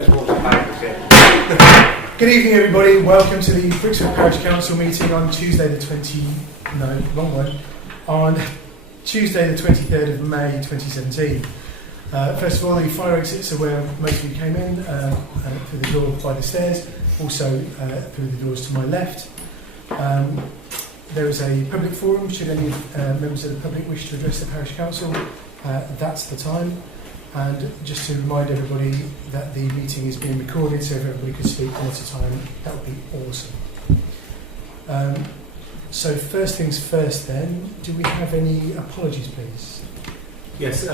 Good evening, everybody. Welcome to the Brixworth Parish Council meeting on Tuesday the 23rd of May 2017. First of all, the fire exits are where most of you came in, through the door by the stairs, also through the doors to my left. There is a public forum should any members of the public wish to address the Parish Council. That's the time. And just to remind everybody that the meeting is being recorded, so if everybody could speak one at a time, that would be awesome. So first things first then, do we have any apologies, please? Yes,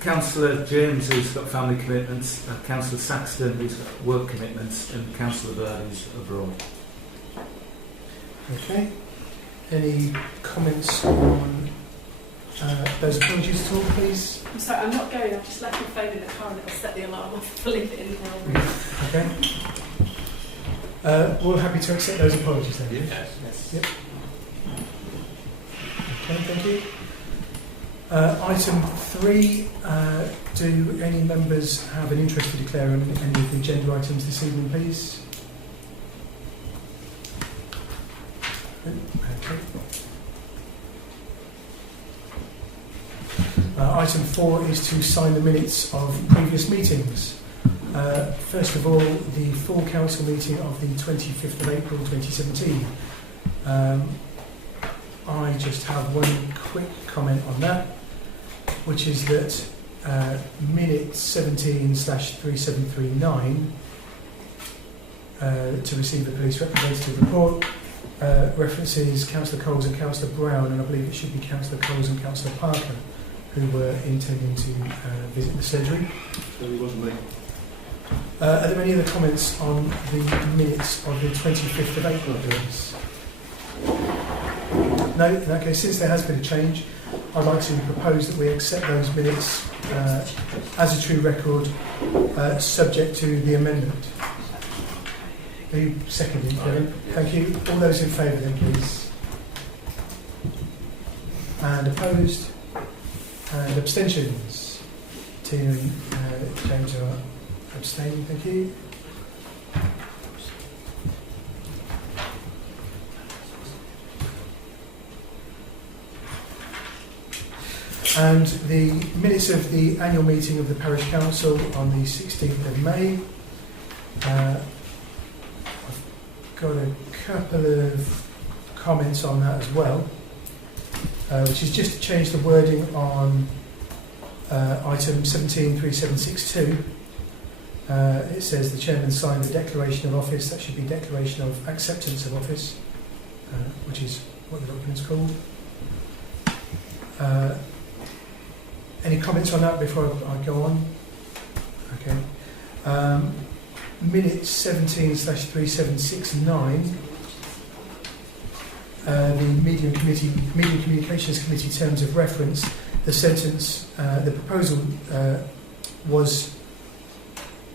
Councillor James, who's got family commitments, Councillor Saxton, who's got work commitments, and Councillor Bird, who's abroad. Okay. Any comments on those apologies at all, please? I'm sorry, I'm not going. I've just left my phone in the car and it'll set the alarm off. I'll leave it in the room. Okay. We're happy to accept those apologies then? Yes. Yep. Okay, thank you. Item 3, do any members have an interest to declare on any of the agenda items this evening, please? Okay. Item 4 is to sign the minutes of previous meetings. First of all, the full council meeting of the 25th of April 2017. I just have one quick comment on that, which is that minute 17/3739 to receive the police representative report references Councillor Coles and Councillor Brown, and I believe it should be Councillor Coles and Councillor Parker who were intending to visit the surgery. So it wasn't me. Are there any other comments on the minutes of the 25th of April, please? No? In that case, since there has been a change, I'd like to propose that we accept those minutes as a true record, subject to the amendment. Are you seconding, Kevin? Thank you. All those in favour then, please. And opposed? And abstentions? Tina and James are abstaining, thank you. And the minutes of the annual meeting of the Parish Council on the 16th of May. I've got a couple of comments on that as well. Which is just to change the wording on item 173762. It says the chairman signed the declaration of office. That should be declaration of acceptance of office, which is what the document's called. Any comments on that before I go on? Okay. Minute 17/3769. The Media Communications Committee terms of reference, the sentence, the proposal was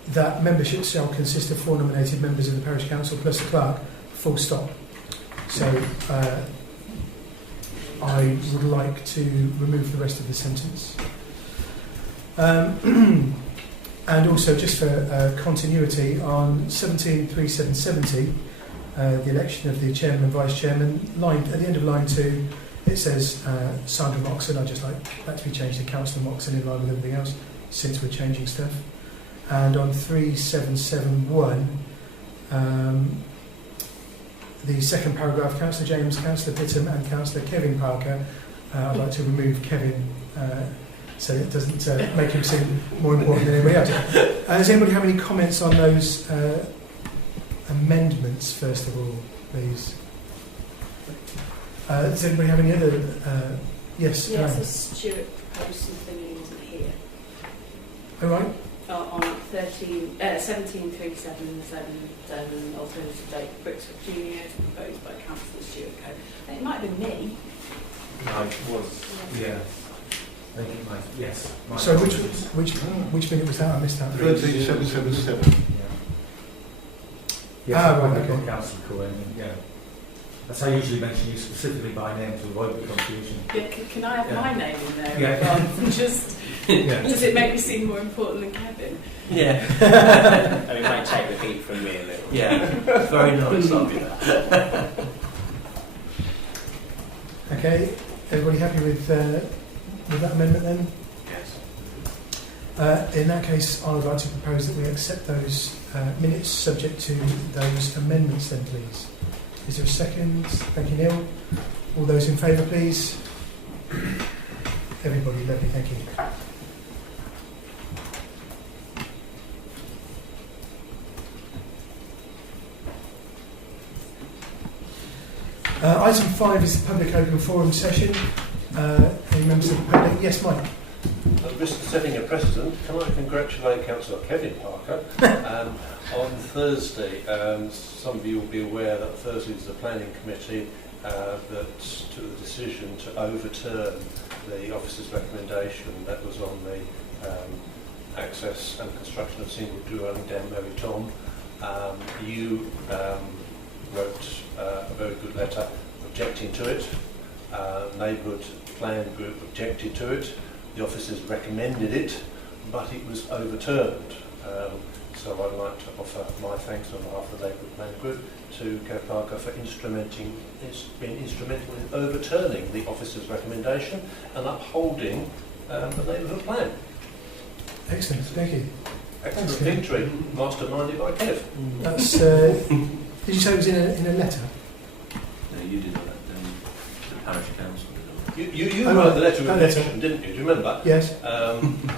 that membership shall consist of 4 nominated members of the Parish Council plus a clerk, full stop. So I would like to remove the rest of the sentence. And also, just for continuity, on 17/3770, the election of the chairman and vice chairman, at the end of line 2, it says Sandra Moxon. I'd just like that to be changed to Councillor Moxon in line with everything else, since we're changing stuff. And on 3771, the second paragraph, Councillor James, Councillor Pittam and Councillor Kevin Parker, I'd like to remove Kevin so it doesn't make him seem more important than anybody else. Does anybody have any comments on those amendments, first of all, please? Does anybody have any other? Yes. Yes, as Stuart proposed something and he wasn't here. All right. On 17/3777, alternative date, Brixworth Junior, proposed by Councillor Stuart Coe. I think it might have been me. No, it was, yeah. I think it might, yes. So which minute was that? I missed that. 13777. Yes, right, okay. okay. Councillor Cohen, yeah. That's how I usually mention you specifically by name to avoid the confusion. Yeah, can I have my name in there? Yeah. Rather than just Yeah. Does it make me seem more important than Kevin? Yeah. And it might take the heat from me a little. Yeah. Very nice of you. That. Okay, everybody happy with that amendment then? Yes. In that case, I would like to propose that we accept those minutes subject to those amendments then, please. Is there a second? Thank you, Neil. All those in favour, please. Everybody, lovely, thank you. Item 5 is the public open forum session. Any members of the public? Yes, Mike. At the risk of setting a precedent, can I congratulate Councillor Kevin Parker? On Thursday, some of you will be aware that Thursday is the planning committee that took the decision to overturn the officer's recommendation that was on the access and construction of single dwelling down Mary Tom. You wrote a very good letter objecting to it. Neighbourhood Plan Group objected to it. The officers recommended it, but it was overturned. So I'd like to offer my thanks on behalf of the Neighbourhood Plan Group to Kev Parker for being instrumental in overturning the officers' recommendation and upholding the neighbourhood plan. Excellent, thank you. Excellent Thanks, Kev. victory, masterminded by Kev. That's, did you say it was in a letter? No, you did that. The parish council did You Oh, wrote right. the letter of That letter. objection, didn't you? Do you remember? Yes.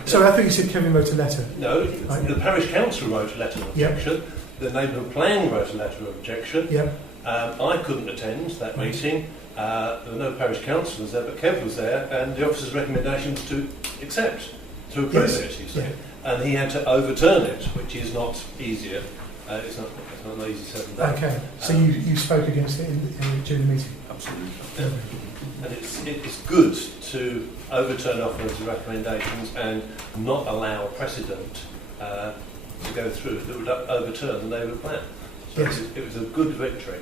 Sorry, I thought you said Kevin wrote a letter. No, Right. the parish council wrote a letter of Yep. objection. The neighbourhood plan wrote a letter of objection. Yep. I couldn't attend that meeting. There were no parish councillors there, but Kev was there, and the officer's recommendation was to accept, to approve Yes. it, he said. Yeah. And he had to overturn it, which is not easier. It's not an easy said and done. Okay, so you spoke against it during the meeting? Absolutely. And it's good to overturn officers' recommendations and not allow precedent to go through that would overturn the neighbourhood plan. So Yes. it was a good victory.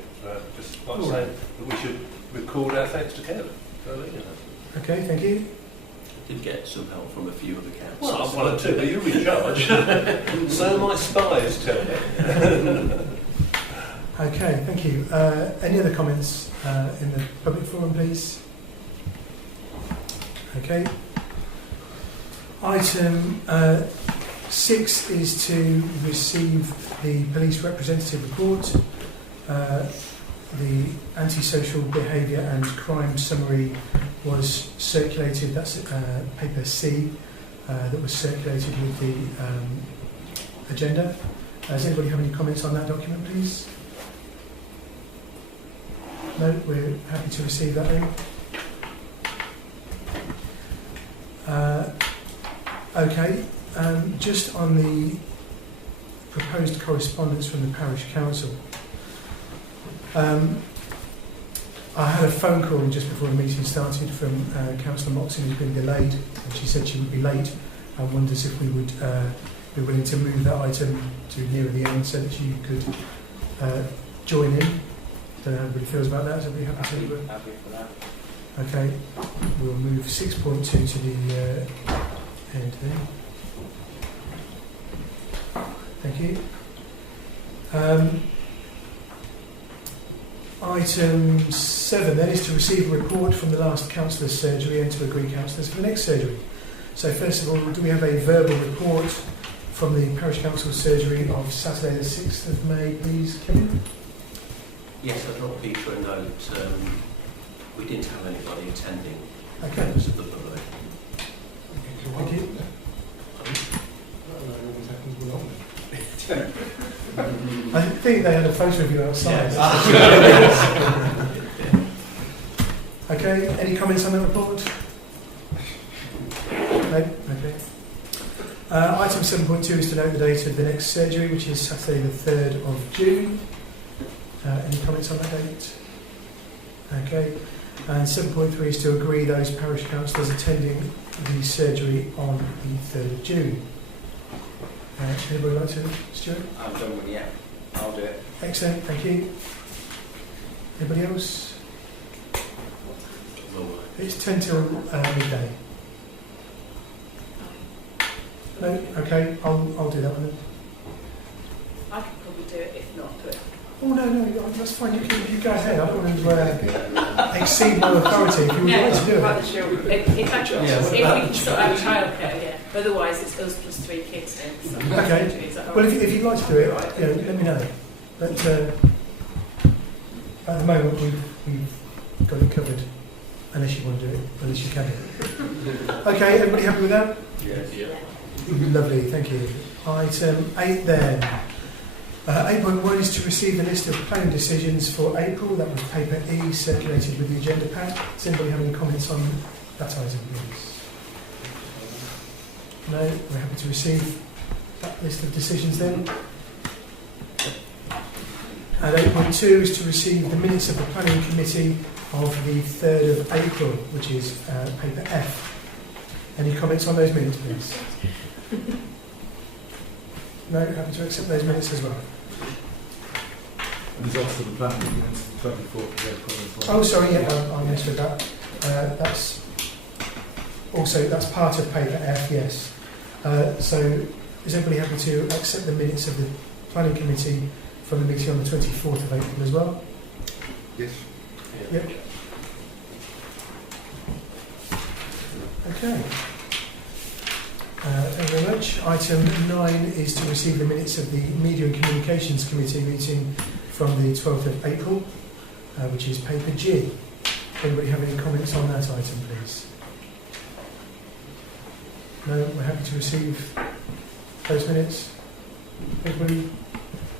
Just like saying that we should record our thanks to Kevin for leading that. Okay, thank you. Did get some help from a few of the Well, councils. I'm one or two, but you're in charge. So my spies tell me. Okay, thank you. Any other comments in the public forum, please? Okay. Item 6 is to receive the police representative report, the antisocial behaviour and crime summary was circulated, that's paper C, that was circulated with the agenda. Does anybody have any comments on that document, please? No, we're happy to receive that then. Okay, just on the proposed correspondence from the parish council. I had a phone call just before the meeting started from Councillor Moxon, who's been delayed, and she said she would be late and wonders if we would be willing to move that item to nearer the end so that you could join in. Don't know how everybody feels about that. Is everybody happy to? Happy for that. Okay, we'll move 6.2 to the end there. Thank you. Item 7 then is to receive a report from the last councillor's surgery and to agree councillors for the next surgery. So first of all, do we have a verbal report from the parish council surgery of Saturday the 6th of May, please, Kevin? Yes, I dropped Peter a note. We didn't have anybody attending. Okay. Members of the public. Thank you. I think they had a photo of you outside. Okay, any comments on the report? No? Okay. Item 7.2 is to note the date of the next surgery, which is Saturday the 3rd of June. Any comments on that date? Okay. And 7.3 is to agree those parish councillors attending the surgery on the 3rd of June. Anybody like to, Stuart? I'm done with it, yeah. I'll do it. Excellent, thank you. Anybody else? Well, It's 10 till midday. No? Okay, I'll do that one then. I could probably do it, if not do it. Oh, no, that's fine. You go ahead. I don't want to exceed my authority if you would like to do about it. the children. In fact, Yeah, if what we about can sort out childcare, yeah. Otherwise, it's us plus 3 kids then. So Okay. is that all Well, right? if you'd like to do it, let me know. But at the moment, we've got it covered. Unless you want to do it, unless you can do it. Okay, everybody happy with that? Yes. Yeah. Lovely, thank you. Item 8 then. 8.1 is to receive the list of planning decisions for April. That was paper E circulated with the agenda pack. Does anybody have any comments on that item, please? No? We're happy to receive that list of decisions then. And 8.2 is to receive the minutes of the planning committee of the 3rd of April, which is paper F. Any comments on those minutes, please? No? Happy to accept those minutes as well. And there's also the planning documents for the 24th of April as well. Oh, sorry, yeah, I missed with that. That's part of paper F, yes. So, is everybody happy to accept the minutes of the planning committee from the meeting on the 24th of April as well? Yes. Yep. Okay. Thank you very much. Item 9 is to receive the minutes of the Media and Communications Committee meeting from the 12th of April, which is paper G. Anybody have any comments on that item, please? No, we're happy to receive those minutes. Everybody?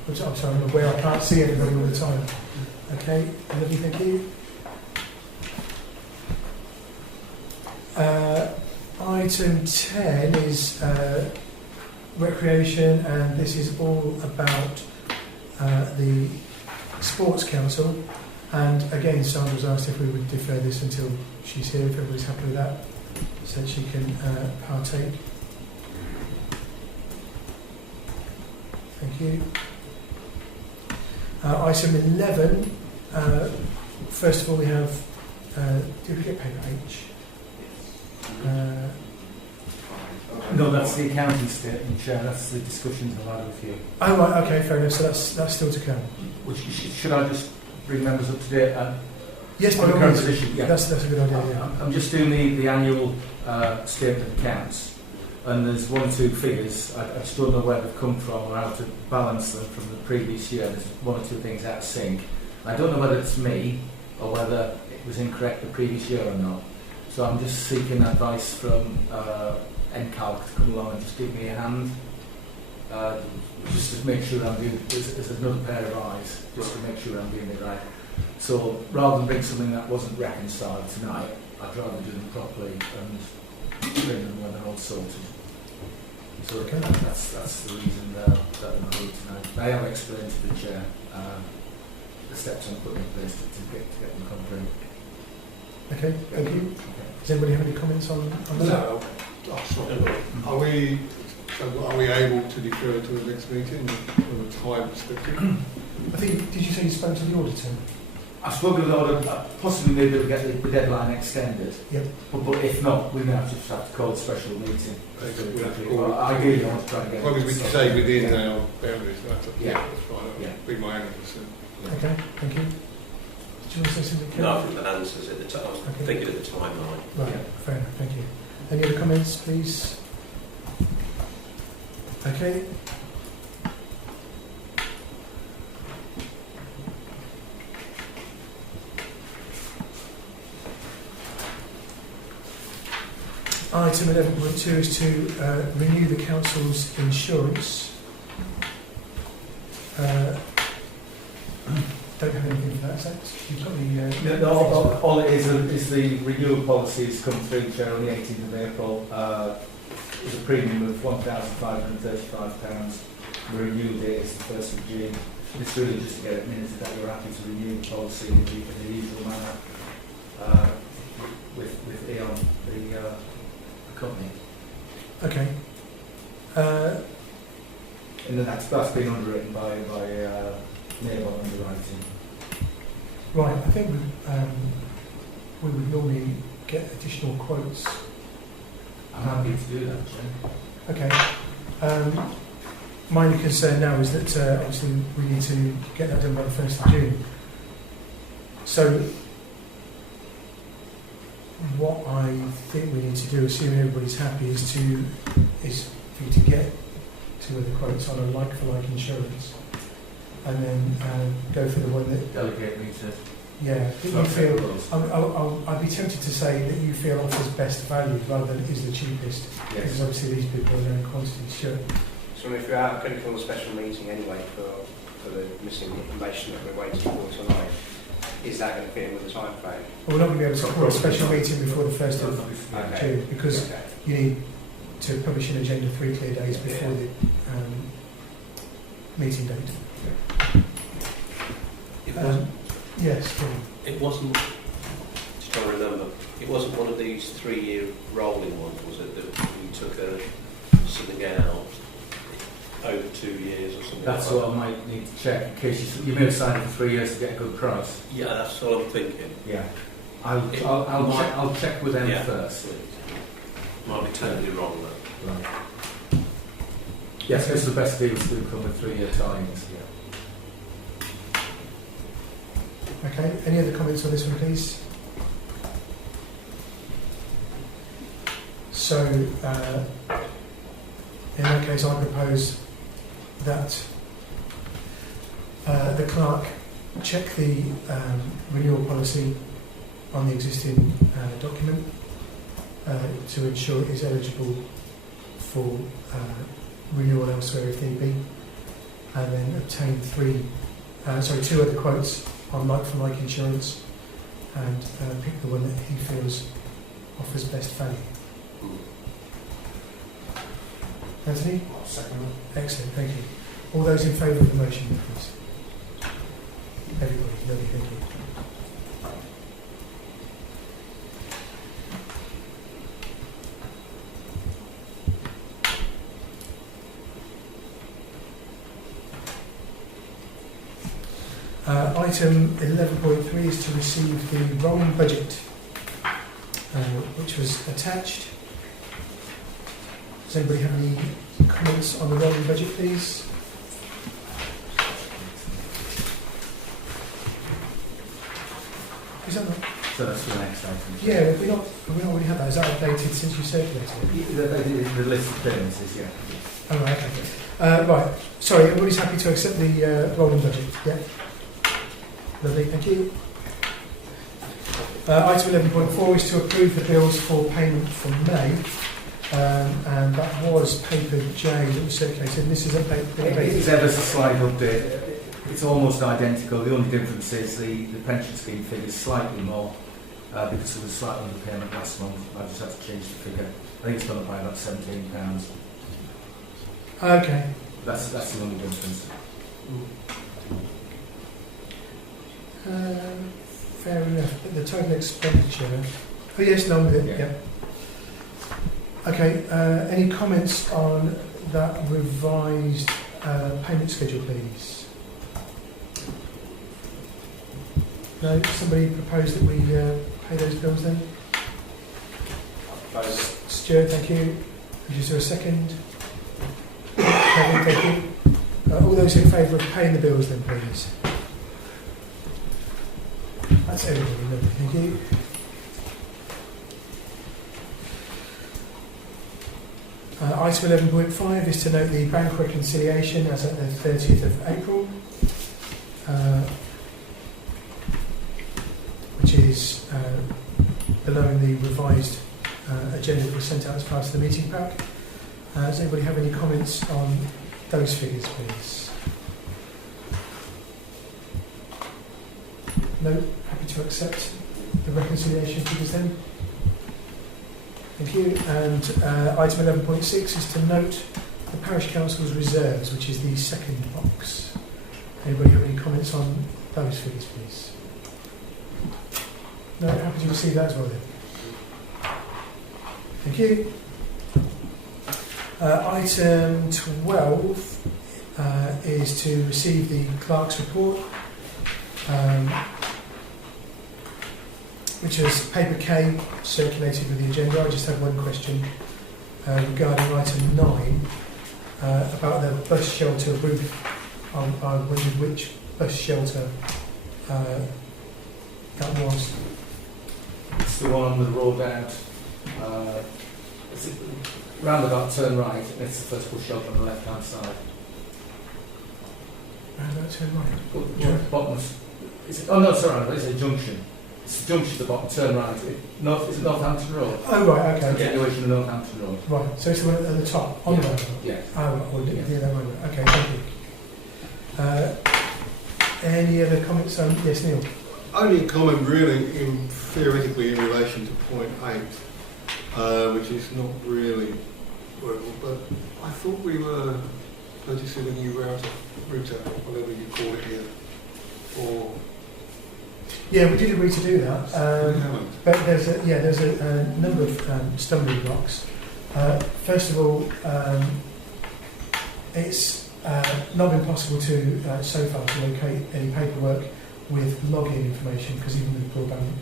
I'm sorry, I'm aware I can't see everybody all the time. Okay, lovely, thank you. Item 10 is recreation, and this is all about the Sports Council. And again, Sandra's asked if we would defer this until she's here, if everybody's happy with that, so that she can partake. Thank you. Item 11, first of all we have, did we get paper H? No, that's the accounting statement, Chair. That's the discussions I've had with you. Oh right, okay, fair enough. So that's still to come. Should I just bring members up to date? Yes, by on the all current means. position? Yeah. That's a good idea. Yeah. I'm just doing the annual statement of accounts, and there's one or two figures. I just don't know where they've come from or how to balance them from the previous year. There's one or two things out of sync. I don't know whether it's me or whether it was incorrect the previous year or not. So I'm just seeking advice from NCALC to come along and just give me a hand, just to make sure I'm doing. There's another pair of eyes, just to make sure I'm doing it right. So rather than bring something that wasn't reconciled tonight, I'd rather do them properly and bring them when they're all sorted. So Okay. that's the reason that I'm here tonight. I have explained to the chair the steps I'm putting in place to get them complete. Okay, thank you. Okay. Does anybody have any comments on that? No. Oh, sorry. Are we able to defer to the next meeting from a time perspective? I think, did you say you spoke to the auditor? I've spoken to the order, possibly maybe we'll get the deadline extended. Yep. But if not, we may have to call a special meeting. We have to call Well, ideally, I want to try and get As long as we it stay within our boundaries, that's Yeah. that's fine. Yeah. That'll be my only concern. Okay, thank you. Did you want to say something, Ken? No, I think that answers it. I was Okay. thinking of the timeline. Right, Yeah. fair enough, thank you. Any other comments, please? Okay. Item 11.2 is to renew the council's insurance. Don't have anything for that, is that? You've got the, all it is the renewal policies come through, Chair, on the 18th of April. There's a premium of £1,535. The renewal date is the 1st of June. It's really just to get it minuted that you're happy to renew the policy in the usual manner with Eon, the company. okay. And then that's been underwritten by Naval Underwriting. Right, I think we would normally get additional quotes. I'm happy to do that, Chair. Okay. My only concern now is that obviously we need to get that done by the 1st of June. So what I think we need to do, assuming everybody's happy, is for you to get two of the quotes on a like-for-like insurance, and then go for the one that Delegate me to. yeah, that you feel. I'd be tempted to say that you feel offers best value rather than is the cheapest, because Yes. obviously these people are knowing quantities. Sure. So if you're out, couldn't call a special meeting anyway for the missing information that we're waiting for tonight. Is that going to fit in with the time frame? Well, we're not going to be able to call a special meeting before the 1st of Okay. June, because Okay. you need to publish an agenda 3 clear days before the meeting date. It wasn't, Yes, go on. it wasn't, just trying to remember, it wasn't one of these 3-year rolling ones, was it, that we took something out over 2 years or something That's like what I might need to check in case you may have signed for 3 years to get a good price. that? Yeah, that's what I'm thinking. Yeah. I'll check with them Yeah. first. Might be totally wrong though. Right. Yes, because the best deals do come with 3-year tie-ins. Okay, any other comments on this one, please? So, in that case, I propose that the clerk check the renewal policy on the existing document to ensure it is eligible for renewal elsewhere if need be, and then obtain 2 other quotes on like-for-like insurance, and pick the one that he feels offers best value. Anthony? Excellent, thank you. All those in favour of the motion, please. Everybody, lovely, thank you. Item 11.3 is to receive the rolling budget, which was attached. Does anybody have any comments on the rolling budget, please? Is that not? So that's the next item. Yeah, have we not already had that? Is that updated since you circulated it? The list of clearances, yeah. Oh, right, okay. Right, sorry, everybody's happy to accept the rolling budget? Yeah? Lovely, thank you. Item 11.4 is to approve the bills for payment from May, and that was paper J that was circulated, and this is updated. It's ever so slight update. It's almost identical. The only difference is the pension scheme figure is slightly more because there was a slight underpayment last month. I just had to change the figure. I think it's gone up by about £17. Okay. That's the only difference. Fair enough, but the total expenditure... Oh yes, no, I'm with it, yeah. Okay, any comments on that revised payment schedule, please? No? Somebody proposed that we pay those bills then? Stuart, thank you. Is there a second? Kevin, thank you. All those in favour of paying the bills then, please? That's everybody, lovely, thank you. Item 11.5 is to note the bank reconciliation as at the 30th of April, which is below in the revised agenda that was sent out as part of the meeting pack. Does anybody have any comments on those figures, please? No? Happy to accept the reconciliation figures then? Thank you. And item 11.6 is to note the Parish Council's reserves, which is the second box. Anybody have any comments on those figures, please? No? Happy to receive that as well then? Thank you. Item 12 is to receive the clerk's report, which is paper K circulated with the agenda. I just have one question. regarding item 9 about the bus shelter roof. I wondered which bus shelter that was. It's the one on the road out. It's a roundabout turn right, and it's the first bus shelter on the left-hand side. Roundabout turn right. Bottom. Is it? Oh no, sorry, it's a junction. It's a junction at the bottom. Turn right. Is it Northampton Road? Oh right, okay. Continuation of Northampton Road. Right, so it's the one at the top, on the roundabout. Yeah. Oh, right, well, Yeah. near that roundabout. Okay, thank you. Any other comments? Yes, Neil. Only a comment really, theoretically in relation to point 8, which is not really workable, but I thought we were purchasing a new router, whatever you call it here, or Yeah, we did agree to do that. we haven't. But there's a number of stumbling blocks. First of all, it's not been possible to so far to locate any paperwork with login information, because even with broadband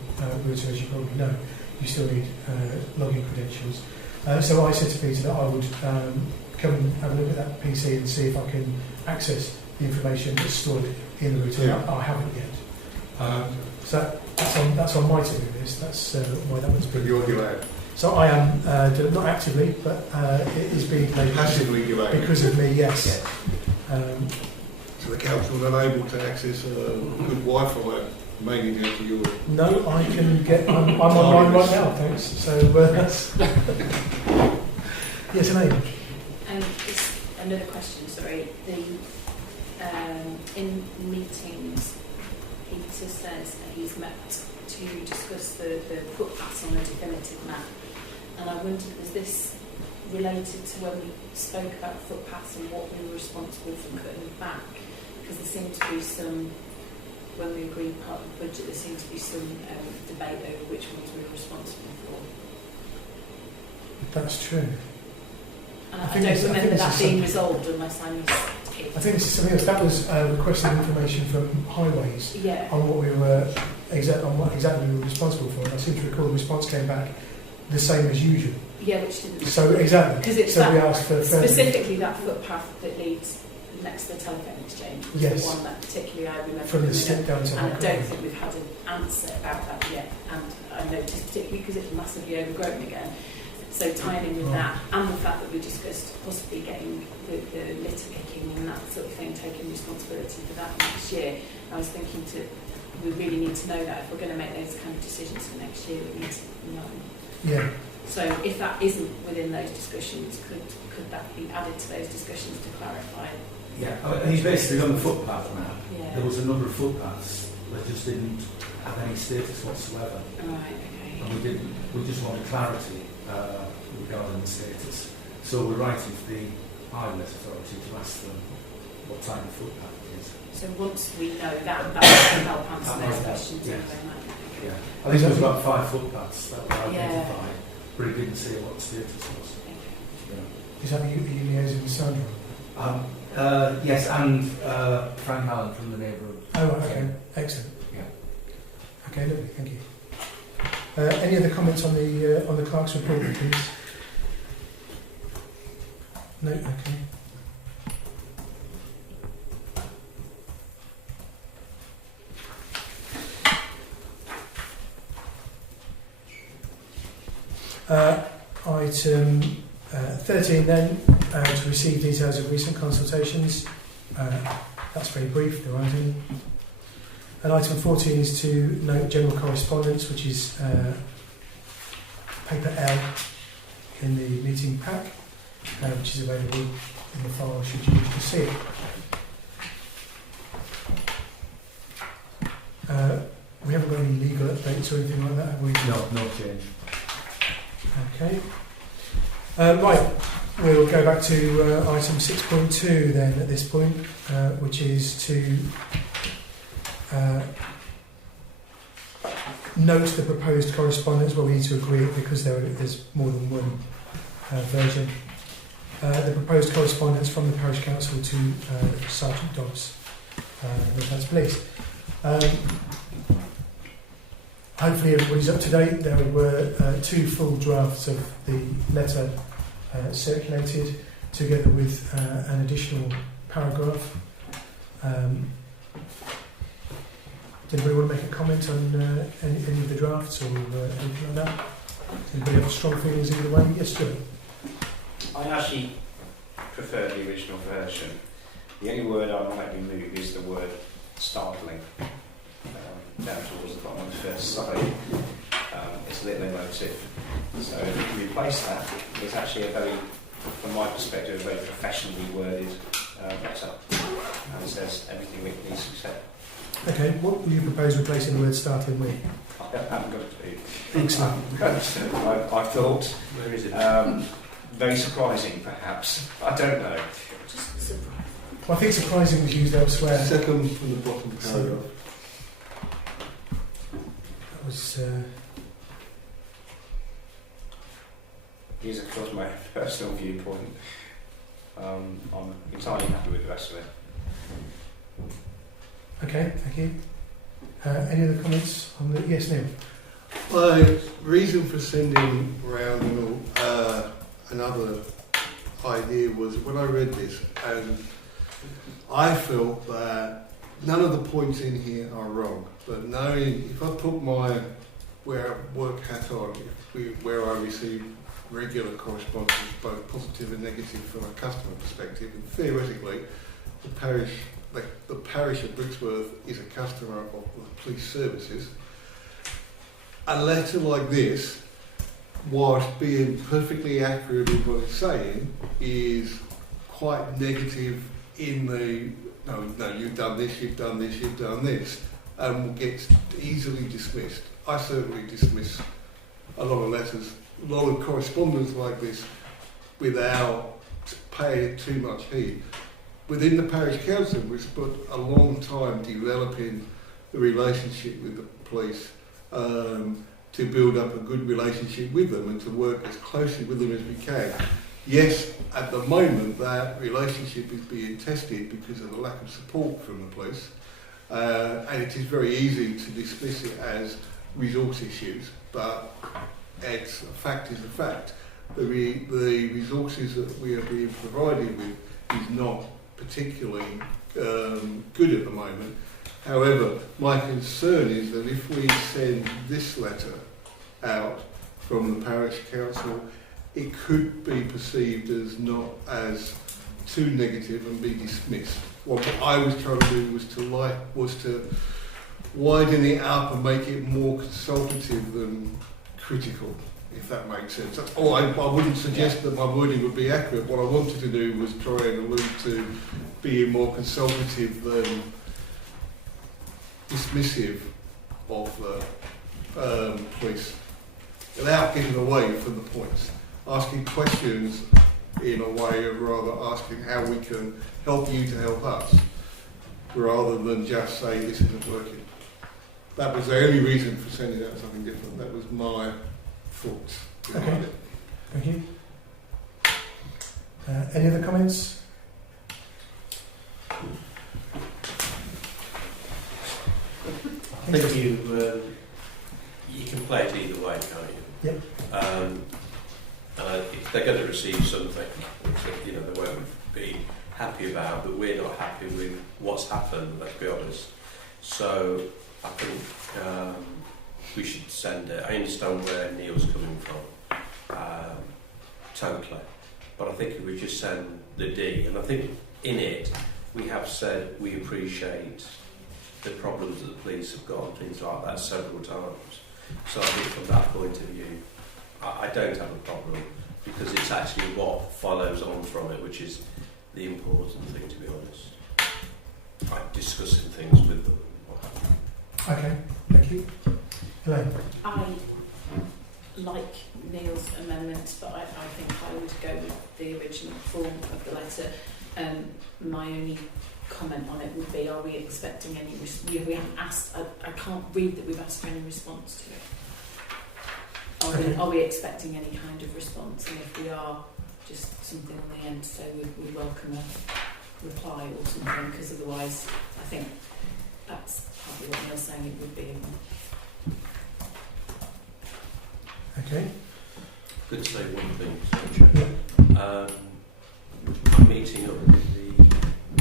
router, as you probably know, you still need login credentials. So I said to Peter that I would come and have a look at that PC and see if I can access the information that's stored in the router. Yeah. I haven't yet. So that's on my to-do list. That's why that one's But been. you're delayed. So I am not actively, but it is being delayed Passively delayed. because of me. Yes. So the council are unable to access good Wi-Fi, mainly down to your... No, I can get. I'm online right now. Thanks. So that's. Yes, Elaine. Just another question, sorry. In meetings, Peter says that he's met to discuss the footpaths on a definitive map. And I wondered, was this related to when we spoke about footpaths and what we were responsible for cutting back? Because there seemed to be some, when we agreed part of the budget, there seemed to be some debate over which ones we were responsible for. That's true. And I I think don't this- I think remember this that is being some- resolved unless I missed it. I think this is something else. That was requesting information from highways Yeah. on what we were on what exactly we were responsible for. And I seem to recall the response came back the same as usual. Yeah, which didn't. So exactly. Because it's So that, we asked for further. specifically that footpath that leads next to the telephone exchange was Yes. the one that particularly I remember. From the coming stick up. down to And I Hong don't Kong. think we've had an answer about that yet. And I noticed, particularly because it's massively overgrown again, so tying in with that, and the fact that we discussed possibly getting the litter picking and that sort of thing, taking responsibility for that next year, I was thinking we really need to know that if we're going to make those kind of decisions for next year, we need to know. Yeah. So if that isn't within those discussions, could that be added to those discussions to clarify? Yeah, and he's basically on the footpath map. Yeah. There was a number of footpaths that just didn't have any status whatsoever. Right, okay. And we just wanted clarity regarding the status. So we're writing to the Highways Authority to ask them what type of footpath it is. So once we know that will help answer That those might help, questions. yes. Anyway, might it? Yeah. I think there was about 5 footpaths that were Yeah. identified, but it didn't say what the status was. Yeah. Is that you liaising with Sandra? Yes, and Frank Allen from the neighbourhood. Oh, right, okay. Excellent. Yeah. Okay, lovely. Thank you. Any other comments on the clerk's report, please? No. Okay. Item 13 then, to receive details of recent consultations. That's very brief, there aren't any. And item 14 is to note general correspondence, which is paper L in the meeting pack, which is available in the file should you wish to see it. We haven't got any legal updates or anything like that, have we? No change. Okay. Right, we'll go back to item 6.2 then at this point, which is to note the proposed correspondence. Well, we need to agree it because there's more than one version. The proposed correspondence from the Parish Council to Sergeant Dobbs, Northampton Police. Hopefully everybody's up to date. There were 2 full drafts of the letter circulated, together with an additional paragraph. Does anybody want to make a comment on any of the drafts or anything like that? Anybody have strong feelings either way? Yes, Stuart. I actually prefer the original version. The only word I might remove is the word startling. Down towards the bottom of the first side. It's a little emotive. So if you replace that, it's actually a very, from my perspective, a very professionally worded letter. And it says everything that needs to be said. Okay, what will you propose replacing the word starting with? I haven't got a clue. Excellent. I thought, Where is it? very surprising perhaps. I don't know. Just surprised. Well, I think surprising was used elsewhere. Second from the bottom paragraph. That was... Here's of course my personal viewpoint. I'm entirely happy with the rest of it. Okay, thank you. Any other comments on the... Yes, Neil? My reason for sending round another idea was when I read this, and I felt that none of the points in here are wrong, but knowing if I put my work hat on, where I receive regular correspondence, both positive and negative from a customer perspective, and theoretically the parish of Brixworth is a customer of the police services. A letter like this, whilst being perfectly accurate in what it's saying, is quite negative in the no, you've done this, you've done this, you've done this, and gets easily dismissed. I certainly dismiss a lot of letters, a lot of correspondence like this without paying it too much heed. Within the parish council, we spent a long time developing the relationship with the police, to build up a good relationship with them and to work as closely with them as we can. Yes, at the moment that relationship is being tested because of the lack of support from the police, and it is very easy to dismiss it as resource issues, but it's a fact is a fact. The resources that we are being provided with is not particularly good at the moment. However, my concern is that if we send this letter out from the parish council, it could be perceived as not as too negative and be dismissed. What I was trying to do was to widen it up and make it more consultative than critical, if that makes sense. Oh, I wouldn't suggest that my wording would be accurate. What I wanted to do was try and allude to being more consultative than dismissive of the police, without getting away from the points. Asking questions in a way of rather asking how we can help you to help us, rather than just say this isn't working. That was the only reason for sending out something different. That was my thoughts behind it. Thank you. Any other comments? I think you can play it either way, can't you? Yep. If they're going to receive something, which they won't be happy about, but we're not happy with what's happened. Let's be honest. So I think we should send it. I understand where Neil's coming from, totally. But I think if we just send the D, and I think in it we have said we appreciate the problems that the police have got and things like that several times. So I think from that point of view, I don't have a problem, because it's actually what follows on from it, which is the important thing, to be honest. Like discussing things with them. Okay, thank you. Elaine? I like Neil's amendments, but I think I would go with the original form of the letter. My only comment on it would be, are we expecting any we haven't asked, I can't read that we've asked for any response to it. Are we expecting any kind of response? And if we are, just something on the end to say we welcome a reply or something, because otherwise I think that's probably what Neil's saying it would be. Okay. Could say one thing, I'm meeting up with the,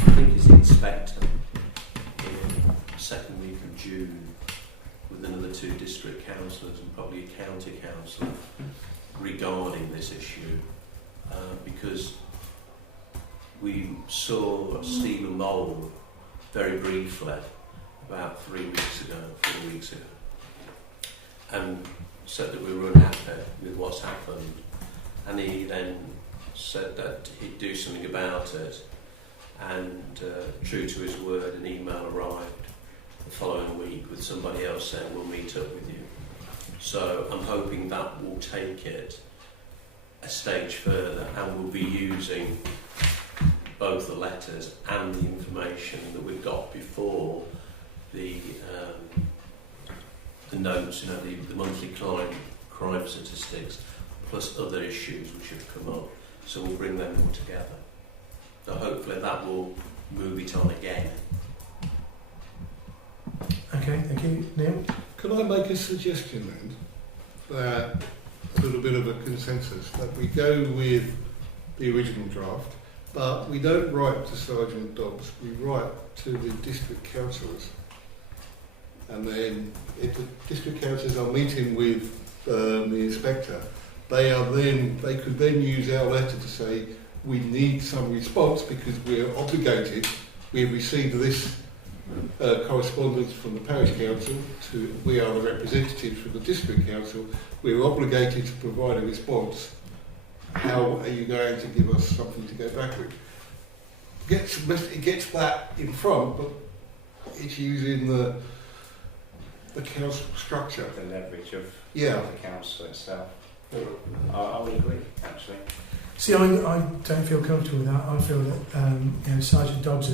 I think it's the inspector, in the second week of June, with another 2 district councillors and probably a county councillor regarding this issue, because we saw Stephen Mole very briefly about 4 weeks ago, and said that we were unhappy with what's happened, and he then said that he'd do something about it, and true to his word, an email arrived the following week with somebody else saying we'll meet up with you. So I'm hoping that will take it a stage further, and we'll be using both the letters and the information that we've got before the notes, the monthly crime statistics, plus other issues which have come up. So we'll bring them all together. So hopefully that will move it on again. Okay, thank you. Neil? Can I make a suggestion then? That a little bit of a consensus, that we go with the original draft, but we don't write to Sergeant Dobbs, we write to the district councillors. And then if the district councillors are meeting with the inspector, they could then use our letter to say we need some response because we're obligated, we've received this correspondence from the parish council, we are the representatives from the district council, we're obligated to provide a response. How are you going to give us something to go back with? It gets that in front, but it's using the council structure. The leverage of Yeah. the council itself. I would agree, actually. See, I don't feel comfortable with that. I feel that Sergeant Dobbs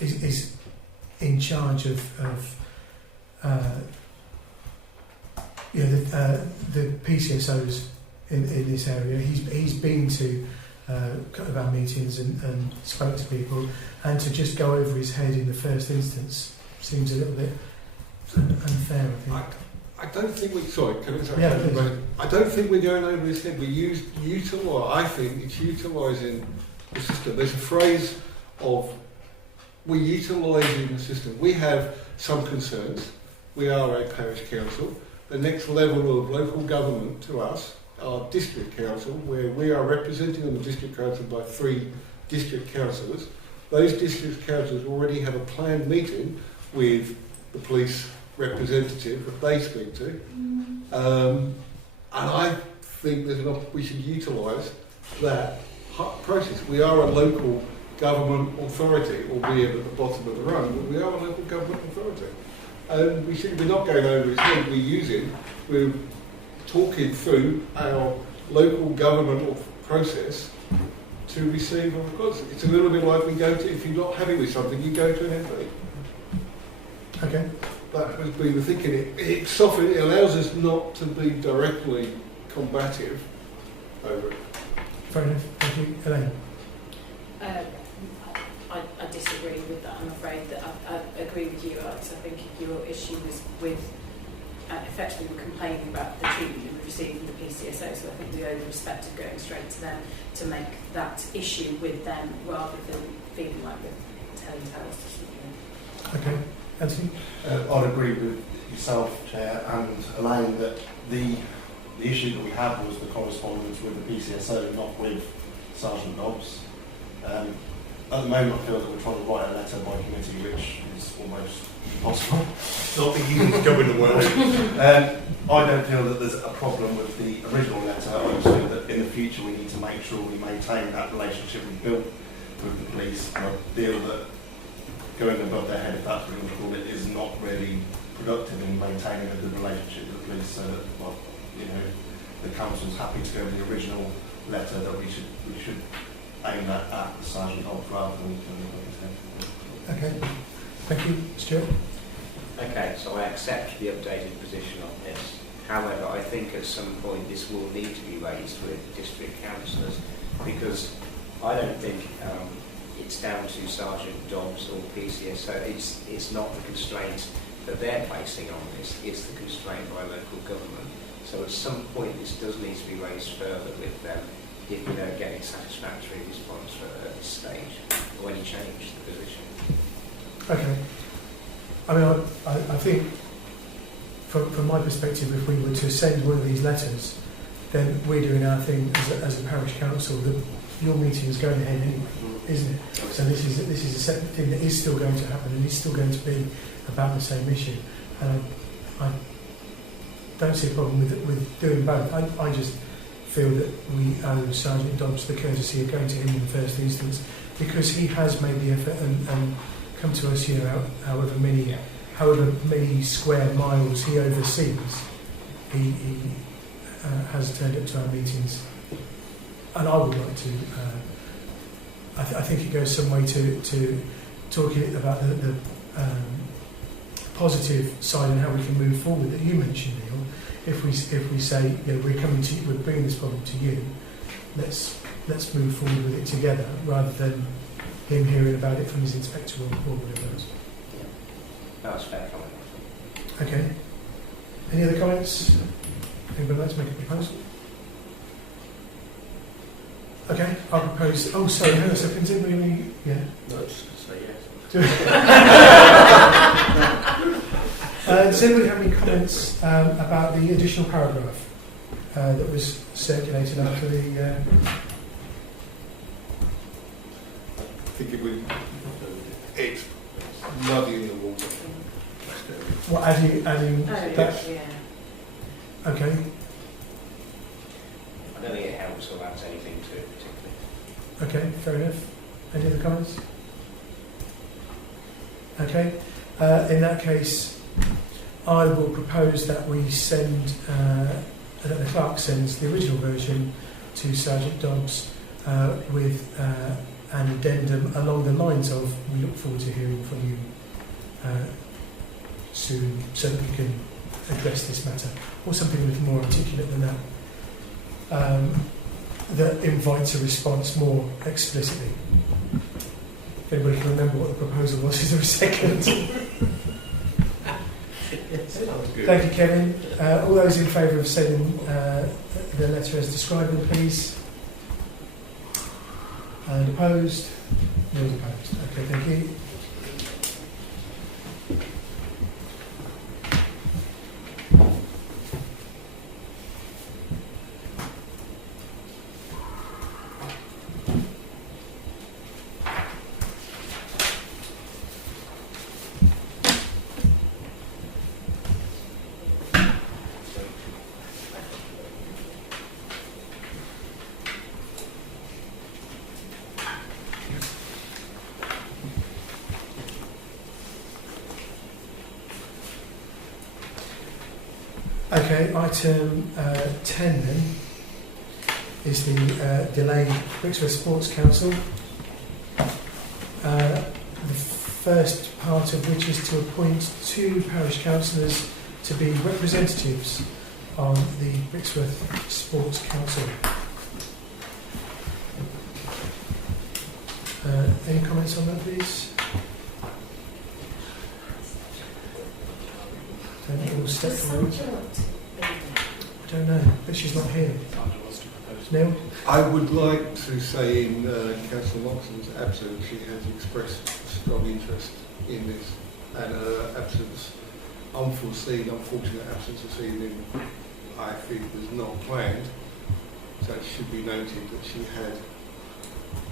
is in charge of the PCSOs in this area. He's been to a couple of our meetings and spoke to people, and to just go over his head in the first instance seems a little bit unfair, I think. I don't think we. Sorry, can I say? Yeah, please. I don't think we're going over his head. I think it's utilising the system. There's a phrase of we're utilising the system. We have some concerns. We are a parish council. The next level of local government to us are district council, where we are represented on the district council by 3 district councillors. Those district councillors already have a planned meeting with the police representative that they speak to, and I think we should utilise that process. We are a local government authority, albeit at the bottom of the run, but we are a local government authority, and we're not going over his head. We're talking through our local government process to receive a response. It's a little bit like if you're not happy with something, you go to an MP. Okay. That has been the thinking. It allows us not to be directly combative over it. Fair enough. Thank you. Elaine? I disagree with that. I'm afraid that I agree with you, Alex. I think if your issue was with effectively we're complaining about the treatment we received from the PCSO, so I think we owe the respect of going straight to them to make that issue with them rather than feeling like we're telling tales to something. Okay. Anthony? I'd agree with yourself, Chair, and Elaine, that the issue that we had was the correspondence with the PCSO, not with Sergeant Dobbs. At the moment, I feel that we're trying to write a letter by committee, which is almost impossible. Not the easiest job in the world. I don't feel that there's a problem with the original letter. I just feel that in the future we need to make sure we maintain that relationship we built with the police. And I feel that going above their head, if that's what you call it, is not really productive in maintaining a good relationship with the police. So that, the council's happy to go with the original letter, that we should aim that at the Sergeant Dobbs rather than the Okay. Thank you. Stuart? Okay, so I accept the updated position on this. However, I think at some point this will need to be raised with district councillors, because I don't think it's down to Sergeant Dobbs or PCSO. It's not the constraint that they're placing on this, it's the constraint by local government. So at some point this does need to be raised further with them if you don't get a satisfactory response at this stage, or any change to the position. Okay. I mean, I think from my perspective, if we were to send one of these letters, then we're doing our thing as a parish council. Your meeting is going ahead anyway, isn't it? So this is a separate thing that is still going to happen and is still going to be about the same issue. And I don't see a problem with doing both. I just feel that we owe Sergeant Dobbs the courtesy of going to him in the first instance, because he has made the effort and come to us here however many square miles he oversees. He has turned up to our meetings, and I would like to. I think it goes some way to talking about the positive side and how we can move forward that you mentioned, Neil. If we say, you know, we're bringing this problem to you, let's move forward with it together, rather than him hearing about it from his inspector or whatever else. That's fair comment. Okay. Any other comments? Anybody like to make a proposal? Okay, I'll propose. Oh, sorry, hang on a second. Does anybody? Yeah. No, just say yes. Does anybody have any comments about the additional paragraph that was circulated after the? I think it's muddying the water. What adding that? Yeah. Okay. I don't think it helps or adds anything to it particularly. Okay, fair enough. Any other comments? Okay. In that case, I will propose that we send, that the clerk sends the original version to Sergeant Dobbs with an addendum along the lines of, we look forward to hearing from you soon, so that we can address this matter, or something a little more articulate than that, that invites a response more explicitly. If anybody can remember what the proposal was, is there a second? Thank you, Kevin. All those in favour of sending the letter as described, then please. And opposed? No one's opposed. Okay, thank you. Okay, item 10 then is the delayed Brixworth Sports Council. The first part of which is to appoint 2 parish councillors to be representatives on the Brixworth Sports Council. Any comments on that, please? Then we'll step forward. I don't know, but she's not here. Neil? I would like to say in Councillor Moxon's absence, she has expressed strong interest in this, and her absence, unforeseen, unfortunate absence this evening, I think was not planned. So it should be noted that she had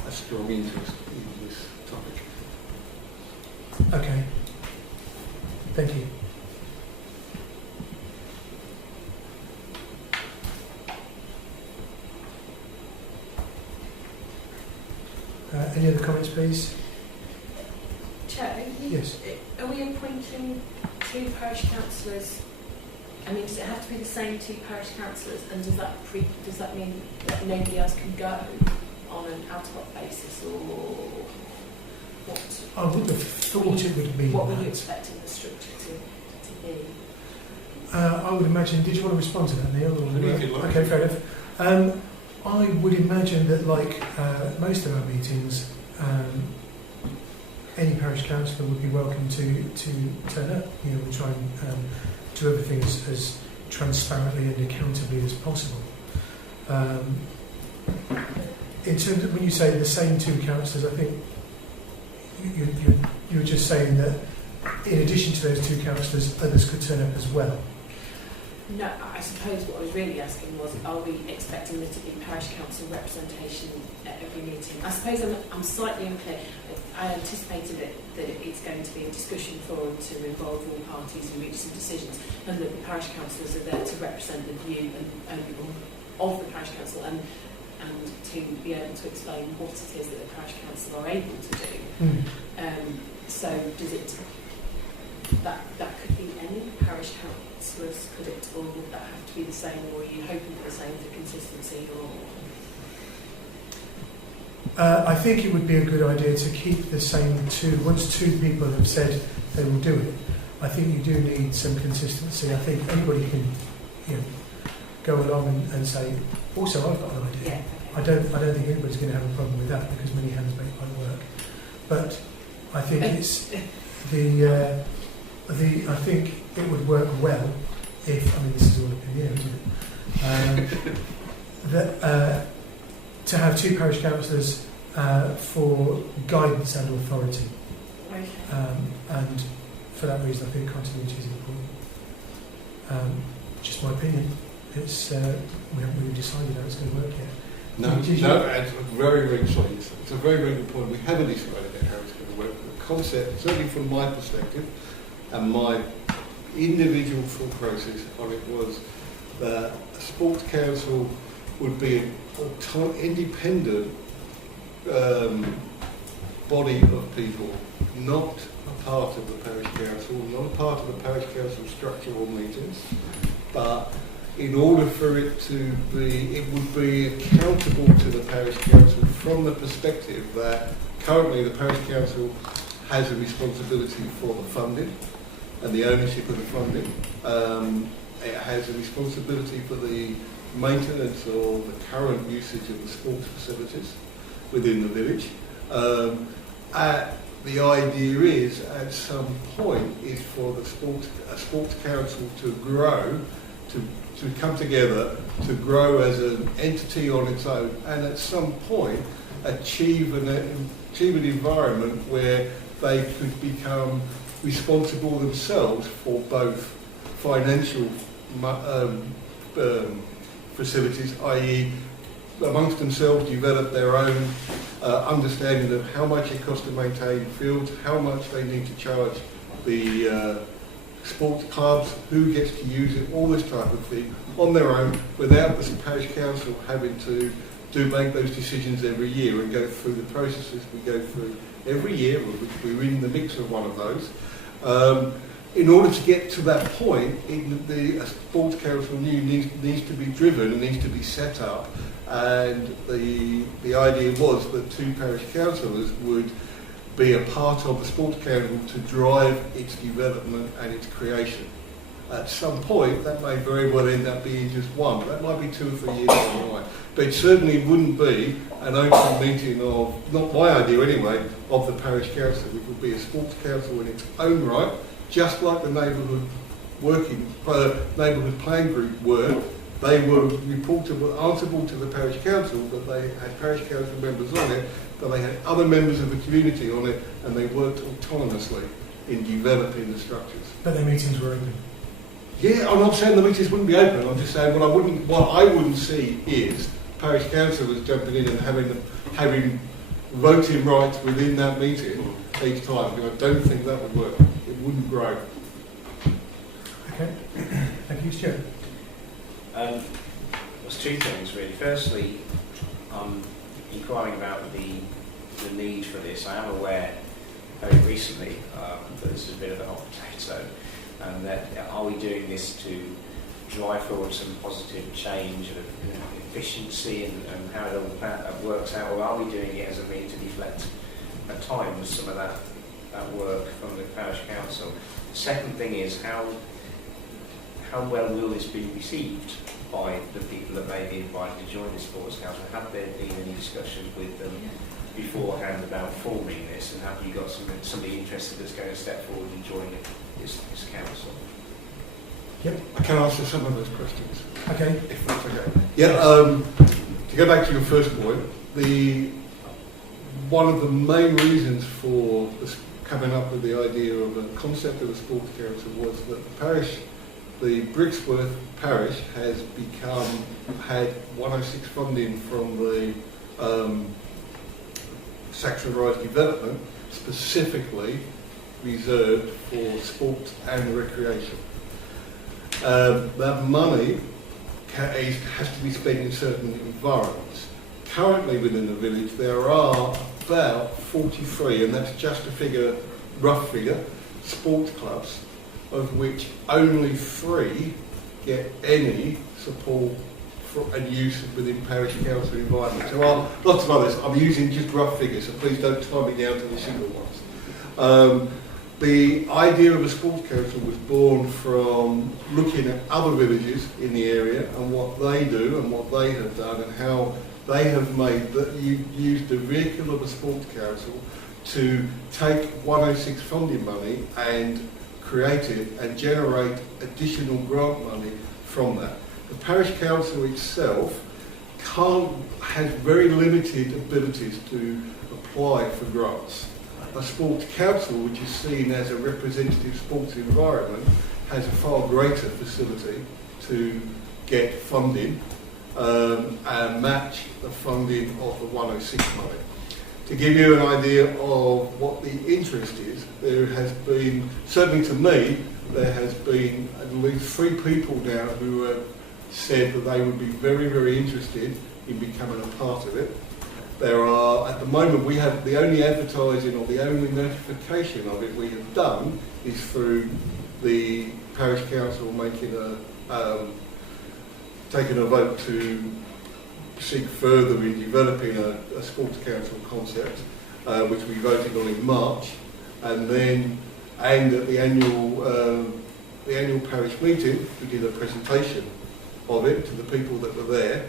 a strong interest in this topic. Okay. Thank you. Any other comments, please? Chair, Yes. are we appointing 2 parish councillors? I mean, does it have to be the same 2 parish councillors, and does that mean that nobody else can go on an ad hoc basis, or what? I would have thought it would be What were you that. expecting the structure to be? I would imagine. Did you want to respond to that, Neil? Or If you'd like. Okay, fair enough. I would imagine that, like most of our meetings, any parish councillor would be welcome to turn up. You know, we try and do everything as transparently and accountably as possible. in terms of when you say the same two councillors, I think you're just saying that in addition to those two councillors, others could turn up as well. No, I suppose what I was really asking was, are we expecting there to be parish council representation at every meeting? I suppose I'm slightly unclear. I anticipated that it's going to be a discussion forum to involve all parties and reach some decisions, and that the parish councillors are there to represent the view of the parish council and to be able to explain what it is that the parish council are able to do. So does it, that could be any parish councillors, could it, or would that have to be the same, or are you hoping for the same for consistency? Or I think it would be a good idea to keep the same two. Once two people have said they will do it, I think you do need some consistency. I think anybody can, go along and say, also I've got an idea. yeah, I don't think anybody's going to have a problem with that, because many hands make light work. But I think it's I think it would work well if, I mean, this is all opinion, isn't it? That to have two parish councillors for guidance and authority. okay. And for that reason, I think continuity is important. Just my opinion. It's we haven't really decided how it's going to work yet. No, it's very, very sorry. It's a very, very good point. We haven't decided how it's going to work. The concept, certainly from my perspective, and my individual thought process on it was that a sports council would be an independent body of people, not a part of the parish council, not a part of the parish council structure or meetings, but in order for it to be, it would be accountable to the parish council from the perspective that currently the parish council has a responsibility for the funding and the ownership of the funding. It has a responsibility for the maintenance or the current usage of the sports facilities within the village. The idea is, at some point, is for the sports council to grow, to come together, to grow as an entity on its own, and at some point achieve an environment where they could become responsible themselves for both financial facilities, i.e. amongst themselves develop their own understanding of how much it costs to maintain fields, how much they need to charge the sports clubs, who gets to use it, all this type of thing, on their own, without the parish council having to make those decisions every year and go through the processes we go through every year, which we're in the mix of one of those. In order to get to that point, the sports council needs to be driven and needs to be set up, and the idea was that two parish councillors would be a part of the sports council to drive its development and its creation. At some point, that may very well end up being just one. That might be 2 or 3 years down the line. But it certainly wouldn't be an open meeting of, not my idea anyway, of the parish council. It would be a sports council in its own right, just like the neighbourhood playing group were. They were answerable to the parish council, but they had parish council members on it, but they had other members of the community on it, and they worked autonomously in developing the structures. But their meetings were open. Yeah, I'm not saying the meetings wouldn't be open. I'm just saying what I wouldn't see is parish councillors jumping in and having voting rights within that meeting each time. I don't think that would work. It wouldn't grow. Okay. Thank you, Stuart. There's 2 things really. Firstly, inquiring about the need for this. I am aware very recently that this is a bit of a hot potato, and that are we doing this to drive forward some positive change of efficiency and how it all works out, or are we doing it as a means to deflect at times some of that work from the parish council? The second thing is how well will this be received by the people that may be invited to join the sports council? Have there been any discussions with them beforehand about forming this, and have you got somebody interested that's going to step forward and join this council? Yep. I can answer some of those questions. Okay. If that's okay. Yeah. to go back to your first point, one of the main reasons for coming up with the idea of a concept of a sports council was that the Brixworth Parish had 106 funding from the Saxon Rise development, specifically reserved for sport and recreation. That money has to be spent in certain environments. Currently within the village there are about 43, and that's just a rough figure, sports clubs, of which only 3 get any support and use within parish council environments. There are lots of others. I'm using just rough figures, so please don't tie me down to the single ones. The idea of a sports council was born from looking at other villages in the area and what they do and what they have done and how they have used the vehicle of a sports council to take 106 funding money and create it and generate additional grant money from that. The parish council itself has very limited abilities to apply for grants. A sports council, which is seen as a representative sports environment, has a far greater facility to get funding and match the funding of the 106 money. To give you an idea of what the interest is, there has been, certainly to me, there has been at least 3 people now who have said that they would be very, very interested in becoming a part of it. There are, at the moment, we have the only advertising or the only notification of it we have done is through the parish council taking a vote to seek further in developing a sports council concept, which we voted on in March, and at the annual parish meeting, we did a presentation of it to the people that were there.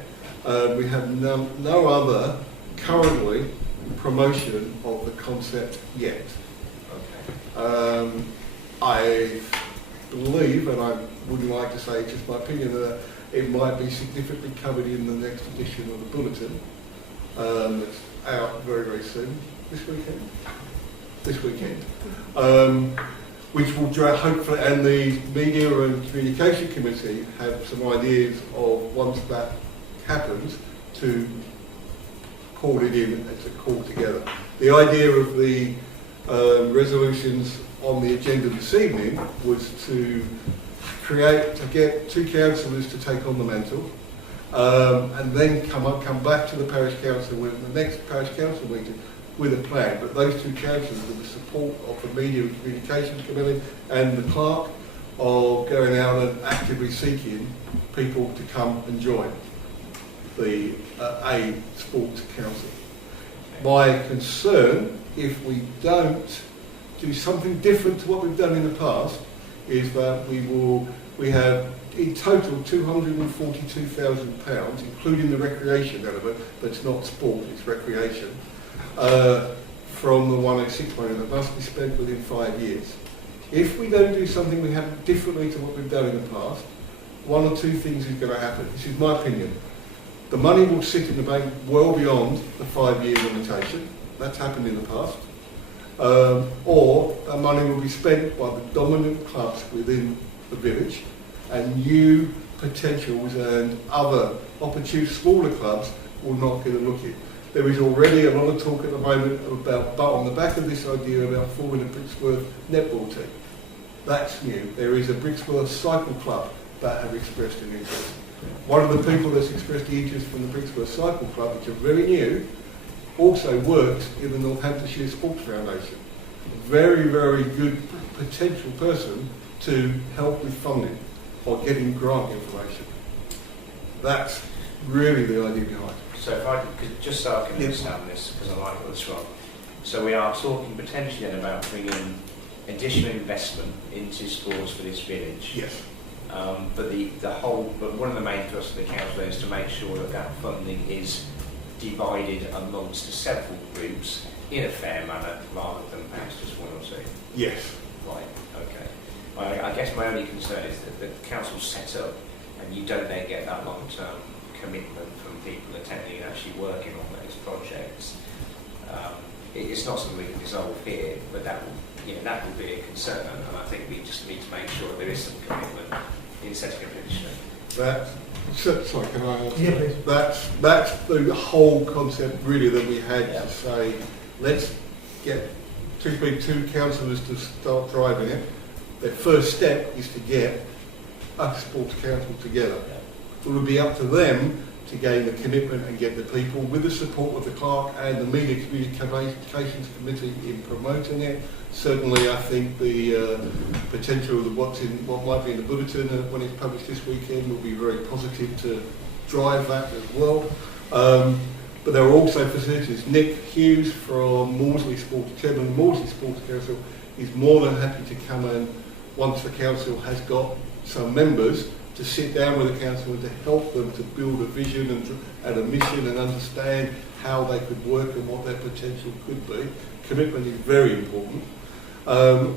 We have no other currently promotion of the concept yet. Okay. I believe, and I wouldn't like to say it's just my opinion, that it might be significantly covered in the next edition of the bulletin. It's out very, very soon. This weekend. Which will hopefully, and the Media and Communication Committee have some ideas of, once that happens, to call it in and to call together. The idea of the resolutions on the agenda this evening was to get 2 councillors to take on the mantle, and then come back to the parish council with the next parish council meeting with a plan. But those 2 councillors, with the support of the Media and Communication Committee and the clerk, are going out and actively seeking people to come and join the sports council. My concern, if we don't do something different to what we've done in the past, is that we have in total £242,000, including the recreation element, but it's not sport, it's recreation, from the 106 money that must be spent within 5 years. If we don't do something we have differently to what we've done in the past, 1 or 2 things is going to happen. This is my opinion. The money will sit in the bank well beyond the 5-year limitation. That's happened in the past. Or that money will be spent by the dominant clubs within the village, and new potentials and other opportune smaller clubs will not get a look in. There is already a lot of talk at the moment about, but on the back of this idea about forming a Brixworth netball team. That's new. There is a Brixworth cycle club that have expressed an interest. One of the people that's expressed the interest from the Brixworth Cycle Club, which are very new, also works in the Northamptonshire Sports Foundation. A very, very good potential person to help with funding or getting grant information. That's really the idea behind it. So if I could, just so I can understand this, because I like what's wrong. So we are talking potentially then about bringing additional investment into sports for this village. Yes. But one of the main thrusts of the council is to make sure that that funding is divided amongst several groups in a fair manner, rather than perhaps just 1 or 2. Yes. Right. Okay. I guess my only concern is that the council's set up, and you don't then get that long-term commitment from people attending and actually working on those projects. It's not something we can resolve here, but that will be a concern, and I think we just need to make sure there is some commitment in setting up initially. Sorry, can I answer? Yeah, please. That's the whole concept really that we had to say, let's get two councillors to start driving it. Their first step is to get a sports council together. It will be up to them to gain the commitment and get the people with the support of the clerk and the media communications committee in promoting it. Certainly, I think the potential of what might be in the bulletin when it's published this weekend will be very positive to drive that as well. But there are also facilities. Nick Hughes from Maudsley Sports, Chairman of Maudsley Sports Council, is more than happy to come in once the council has got some members to sit down with the council and to help them to build a vision and a mission and understand how they could work and what their potential could be. Commitment is very important.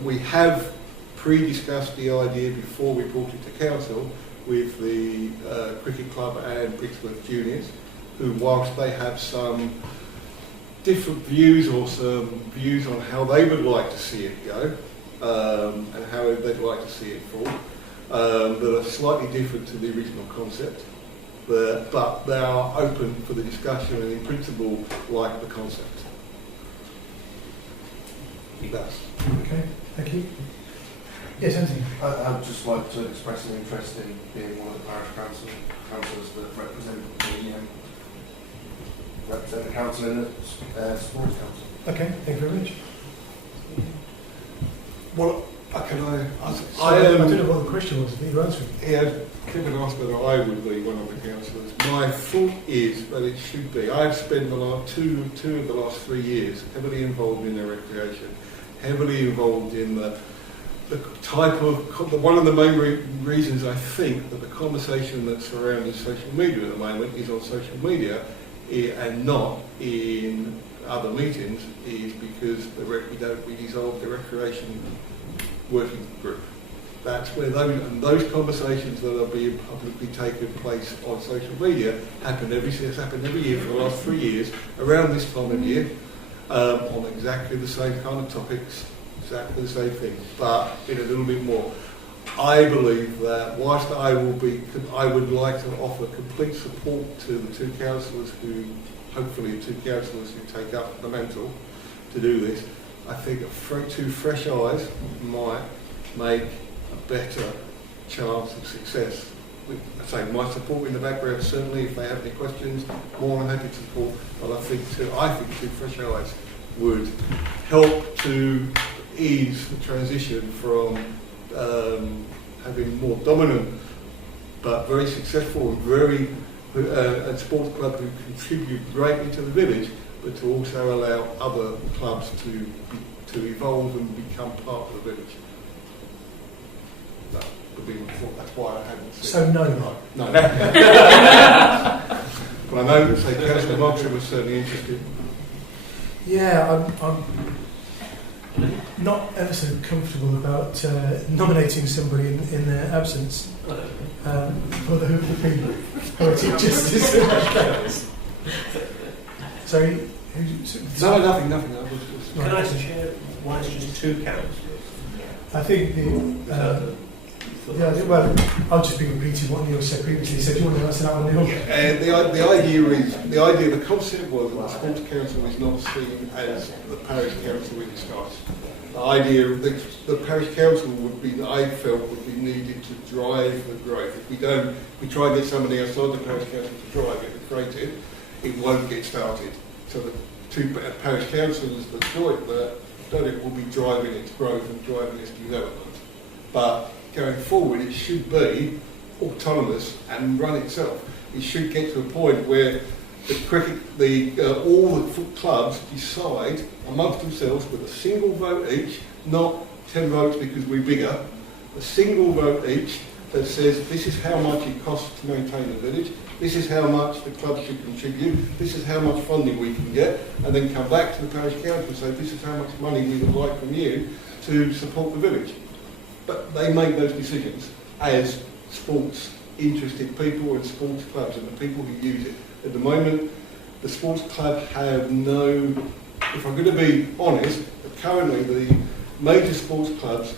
We have pre-discussed the idea before we brought it to council with the cricket club and Brixworth Juniors, who, whilst they have some different views or some views on how they would like to see it go and how they'd like to see it fall, that are slightly different to the original concept, but they are open for the discussion and in principle like the concept. That's Okay, thank you. Yes, Anthony. I'd just like to express an interest in being one of the parish councillors that represent the council in the sports council. Okay, thank you very much. well. I don't know what the question was that you were answering. Kevin asked whether I would be one of the councillors. My thought is that it should be. I've spent the last two of the last 3 years heavily involved in their recreation, heavily involved in the type of. One of the main reasons I think that the conversation that's surrounding social media at the moment is on social media and not in other meetings is because we dissolved the recreation working group. That's where those conversations that are being publicly taken place on social media it's happened every year for the last 3 years around this time of year on exactly the same kind of topics, exactly the same things, but in a little bit more. I believe that whilst I would like to offer complete support to the two councillors who take up the mantle to do this, I think two fresh eyes might make a better chance of success. I say my support in the background certainly. If they have any questions, more than happy to support. But I think two fresh eyes would help to ease the transition from having more dominant but very successful and sports clubs who contribute greatly to the village, but to also allow other clubs to evolve and become part of the village. That would be my thought. That's why I haven't seen. So no. No. But I know that, say, Councillor Moxon was certainly interested. Yeah, I'm not ever so comfortable about nominating somebody in their absence for the poetic justice of that case. Sorry? No, nothing. Can I share why it's just two councillors? I think well, I'll just be repeating what Neil said previously. So do you want to answer that one, Neil? The concept was that the sports council is not seen as the parish council in disguise. The idea of the parish council I felt would be needed to drive the growth. If we try and get somebody outside the parish council to drive it and create it won't get started. So the two parish councillors that done it will be driving its growth and driving its development. But going forward, it should be autonomous and run itself. It should get to a point where all the clubs decide amongst themselves with a single vote each, not 10 votes because we're bigger, a single vote each that says this is how much it costs to maintain the village, this is how much the club should contribute, this is how much funding we can get, and then come back to the parish council and say this is how much money we would like from you to support the village. But they make those decisions as sports interested people and sports clubs and the people who use it. At the moment, the sports club have no, if I'm going to be honest, currently the major sports clubs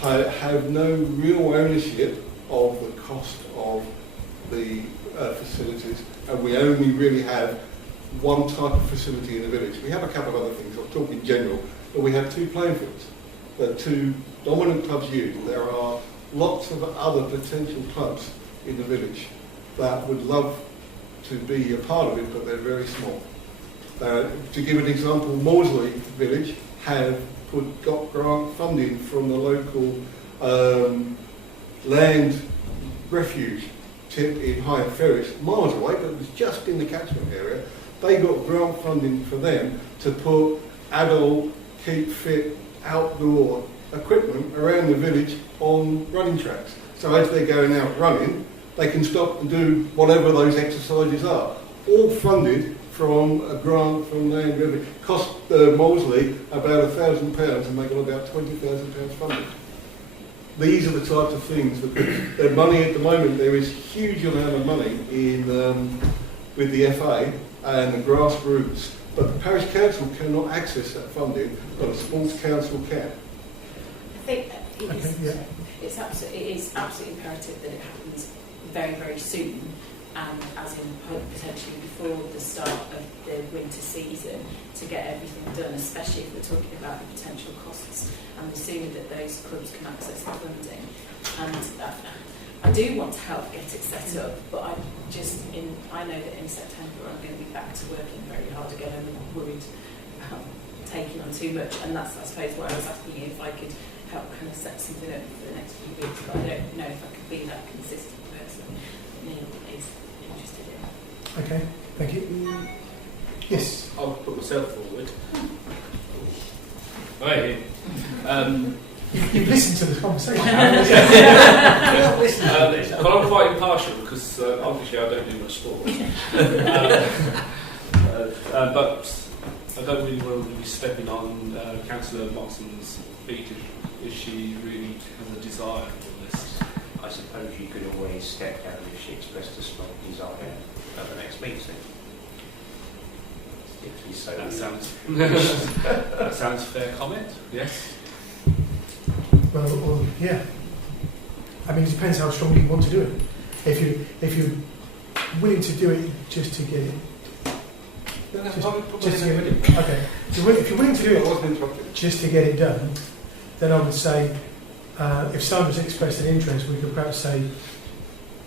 have no real ownership of the cost of the facilities, and we only really have one type of facility in the village. We have a couple of other things, I'll talk in general, but we have 2 playing fields that 2 dominant clubs use. There are lots of other potential clubs in the village that would love to be a part of it, but they're very small. To give an example, Maudsley Village have got grant funding from the local land refuge tip in High Ferris, miles away, but it was just in the catchment area. They got grant funding for them to put adult, keep fit, outdoor equipment around the village on running tracks. So as they're going out running, they can stop and do whatever those exercises are. All funded from a grant from land revenue. Cost Maudsley about £1,000 and they got about £20,000 funded. These are the types of things that the money at the moment, there is huge amount of money in with the FA and the grassroots, but the parish council cannot access that funding, but the sports council can. I think it is absolutely imperative that it happens very, very soon, and as in potentially before the start of the winter season, to get everything done, especially if we're talking about the potential costs, and the sooner that those clubs can access the funding. And I do want to help get it set up, but I know that in September I'm going to be back to working very hard again, and I'm worried about taking on too much, and that's, I suppose, why I was asking you if I could help kind of set something up for the next few weeks, but I don't know if I could be that consistent person Neil is interested in. Okay, thank you. Yes. I'll put myself forward. Right. You've listened to the conversation. But I'm quite impartial because obviously I don't do much sport. But I don't really want to be stepping on Councillor Moxon's feet if she really has a desire for this. I suppose you could always step down if she expressed a strong desire at the next meeting. If you so That wish. sounds a fair comment. Yes. Well, yeah. I mean, it depends how strongly you want to do it. If you're willing to do it just to get it. Okay. If you're willing to do it just to get it done, then I would say, if Sandra's expressed an interest, we could perhaps say,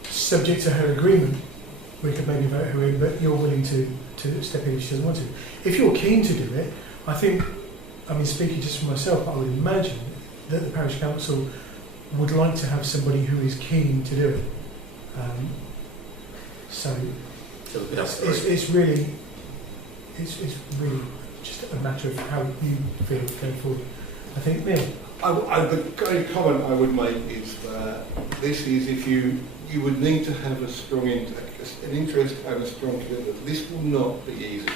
subject to her agreement, we could maybe vote her in, but you're willing to step in if she doesn't want to. If you're keen to do it, I think, I mean, speaking just for myself, I would imagine that the parish council would like to have somebody who is keen to do it. It's really just a matter of how you feel going forward. I think, Neil. The only comment I would make is that this is if you would need to have a strong an interest and a strong commitment. This will not be easy.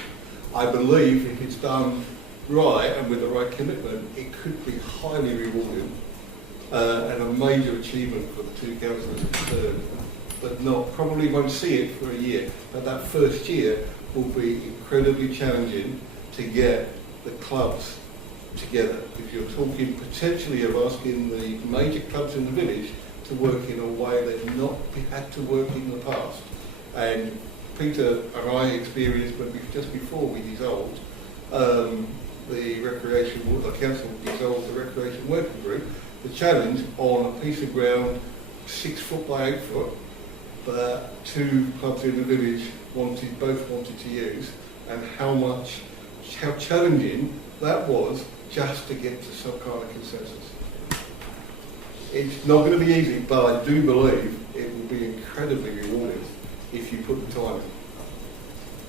I believe if it's done right and with the right commitment, it could be highly rewarding and a major achievement for the 2 councillors concerned. But probably won't see it for a year. But that first year will be incredibly challenging to get the clubs together. If you're talking potentially of asking the major clubs in the village to work in a way they've not had to work in the past. And Peter and I experienced just before we dissolved the council dissolved the recreation working group, the challenge on a piece of ground 6 foot by 8 foot that 2 clubs in the village both wanted to use, and how challenging that was just to get to some kind of consensus. It's not going to be easy, but I do believe it will be incredibly rewarding if you put the time in.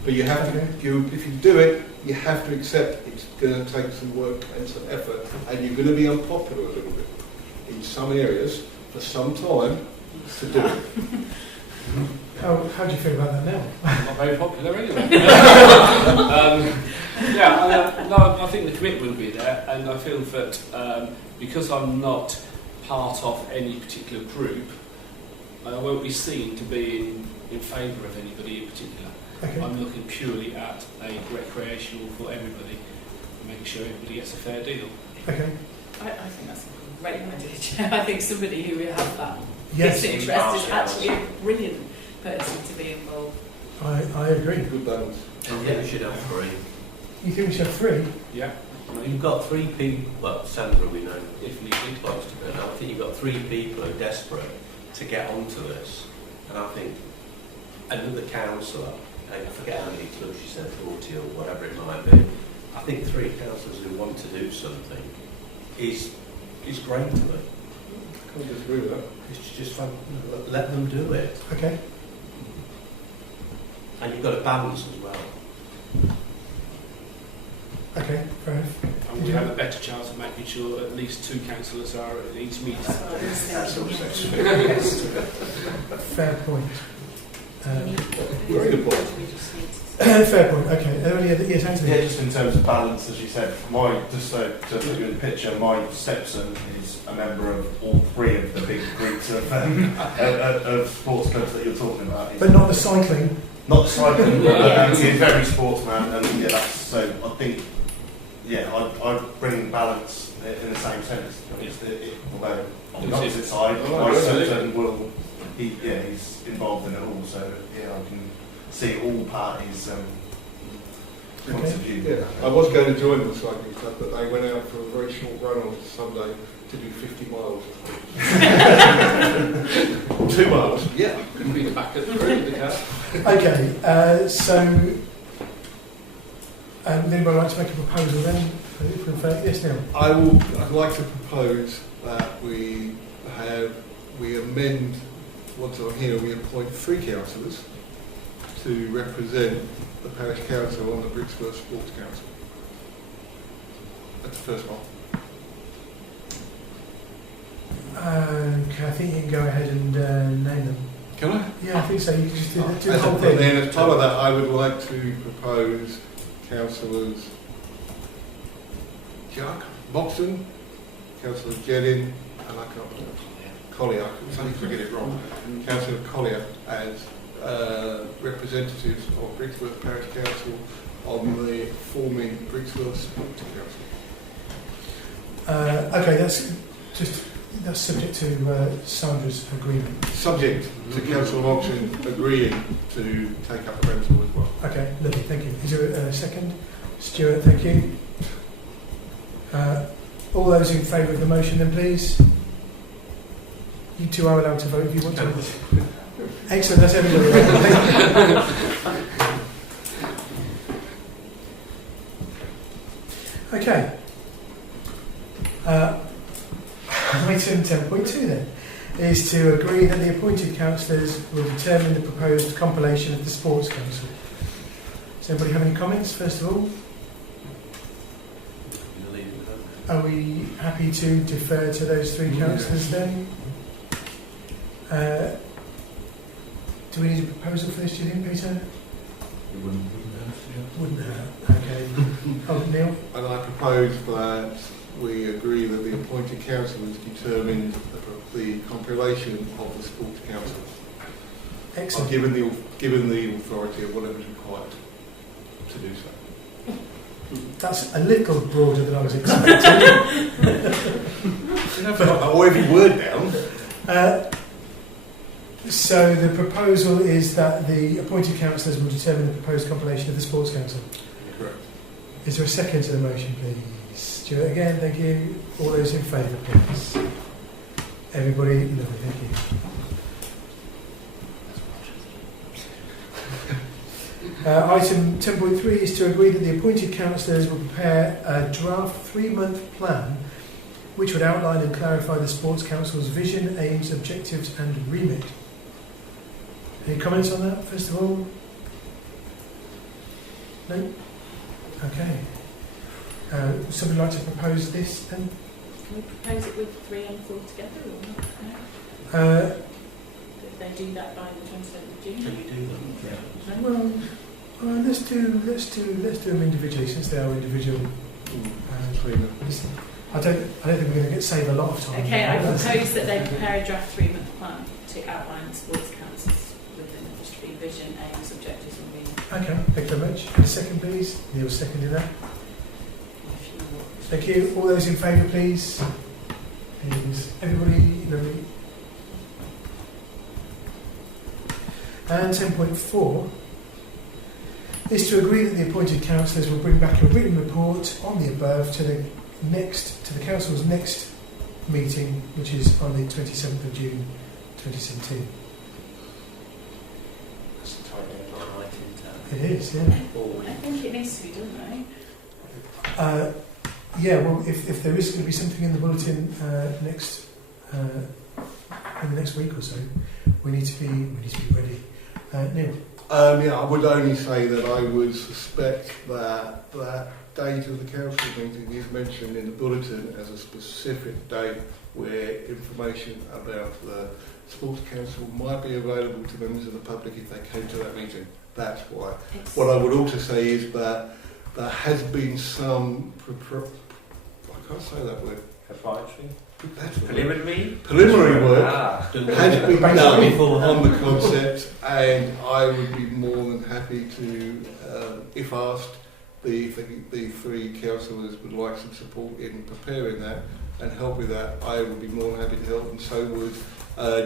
But you have to, if you do it, you have to accept it's going to take some work and some effort, and you're going to be unpopular a little bit in some areas for some time to do it. How do you feel about that now? Not very popular anyway. I think the commitment will be there, and I feel that because I'm not part of any particular group, I won't be seen to be in favour of anybody in particular. Okay. I'm looking purely at a recreational for everybody, making sure everybody gets a fair deal. Okay. I think that's a great idea, Chair. I think somebody who will have that Yes, interest is actually a brilliant person to be involved. I agree. Good balance. I think we should have three. You think we should have 3? Yeah, You've got 3 people, well, Sandra we know, if needed. likes to go now. I think you've got 3 people who are desperate to get onto this. And I think another councillor, I forget how many clubs she said, 40 or whatever it might be, I think 3 councillors who want to do something is great to me. I can't disagree with that. It's just fun. Let them do it. Okay. And you've got a balance as well. Okay, fair enough. And we have a better chance of making sure at least 2 councillors are at each meeting. That's what I was thinking. Fair point. Very good point. We just need to Fair point. Okay. Are there any other? Yes, Anthony. Yeah, just in terms of balance, as you said, just so to put you in the picture, my stepson is a member of all 3 of the big groups of sports clubs that you're talking about. But not the cycling. Not cycling, but he's a very sportsman, and yeah, that's so. I think, yeah, I bring balance in the same sense. Although on the opposite side, my stepson will, he's involved in it all, so yeah, I can see all parties' points of view. Yeah, I was going to join the cycling club, but they went out for a very short run on Sunday to do 50 miles. 2 miles. Yeah. Could be the back of the road, the car. Okay. So, would anybody like to make a proposal then? Yes, Neil. I'd like to propose that we amend what's on here. We appoint 3 councillors to represent the parish council on the Brixworth Sports Council. That's the first one. Okay, I think you can go ahead and name them. Can I? Yeah, I think so. You can just do the whole And thing. then as part of that, I would like to propose councillors Jack Moxon, councillor Jennings, and I can't remember. Collier, I suddenly forget it wrong. Councillor Collier as representatives of Brixworth Parish Council on the forming Brixworth Sports Council. Okay, that's subject to Sandra's agreement. Subject to Councillor Moxon agreeing to take up the rental as well. Okay, lovely, thank you. Is there a second? Stuart, thank you. All those in favour of the motion then, please. You 2 are allowed to vote if you want to. Excellent, that's everybody. Okay. Item 10.2 then is to agree that the appointed councillors will determine the proposed compilation of the Sports Council. Does anybody have any comments, first of all? Are we happy to defer to those 3 councillors then? Do we need a proposal for this, do you think, Peter? Wouldn't have. Okay. Oh, Neil? And I propose that we agree that the appointed councillors determine the compilation of the Sports Council. Excellent. Given the authority of whatever is required to do so. That's a little broader than I was expecting. Or every word down. So the proposal is that the appointed councillors will determine the proposed compilation of the Sports Council. Correct. Is there a second to the motion, please? Stuart, again, thank you. All those in favour, please. Everybody, lovely, thank you. Item 10.3 is to agree that the appointed councillors will prepare a draft 3-month plan which would outline and clarify the Sports Council's vision, aims, objectives and remit. Any comments on that, first of all? No? Okay. Somebody like to propose this then? Can we propose it with 3 and 4 together or not? No? If they do that by the 27th of June? Can you do that? No? Well, let's do them individually since they are individual. I don't think we're going to save a lot of time. Okay, I propose that they prepare a draft 3-month plan to outline the sports councils within the strategic vision, aims, objectives and means. Okay, thank you very much. A second, please. Neil seconded that. Thank you. All those in favour, please. Is everybody lovely? And 10.4 is to agree that the appointed councillors will bring back a written report on the above to the council's next meeting, which is on the 27th of June 2017. That's a tight deadline, right, isn't it? It is, yeah. I think it needs to be done, right? Yeah, well, if there is going to be something in the bulletin in the next week or so, we need to be ready. Neil. Yeah, I would only say that I would suspect that that date of the council meeting is mentioned in the bulletin as a specific date where information about the sports council might be available to members of the public if they came to that meeting. That's why. What I would also say is that there has been some I can't say that word. Proprietary? Preliminary work has been done on the concept, and I would be more than happy to, if asked, the three councillors would like some support in preparing that and help with that. I would be more than happy to help, and so would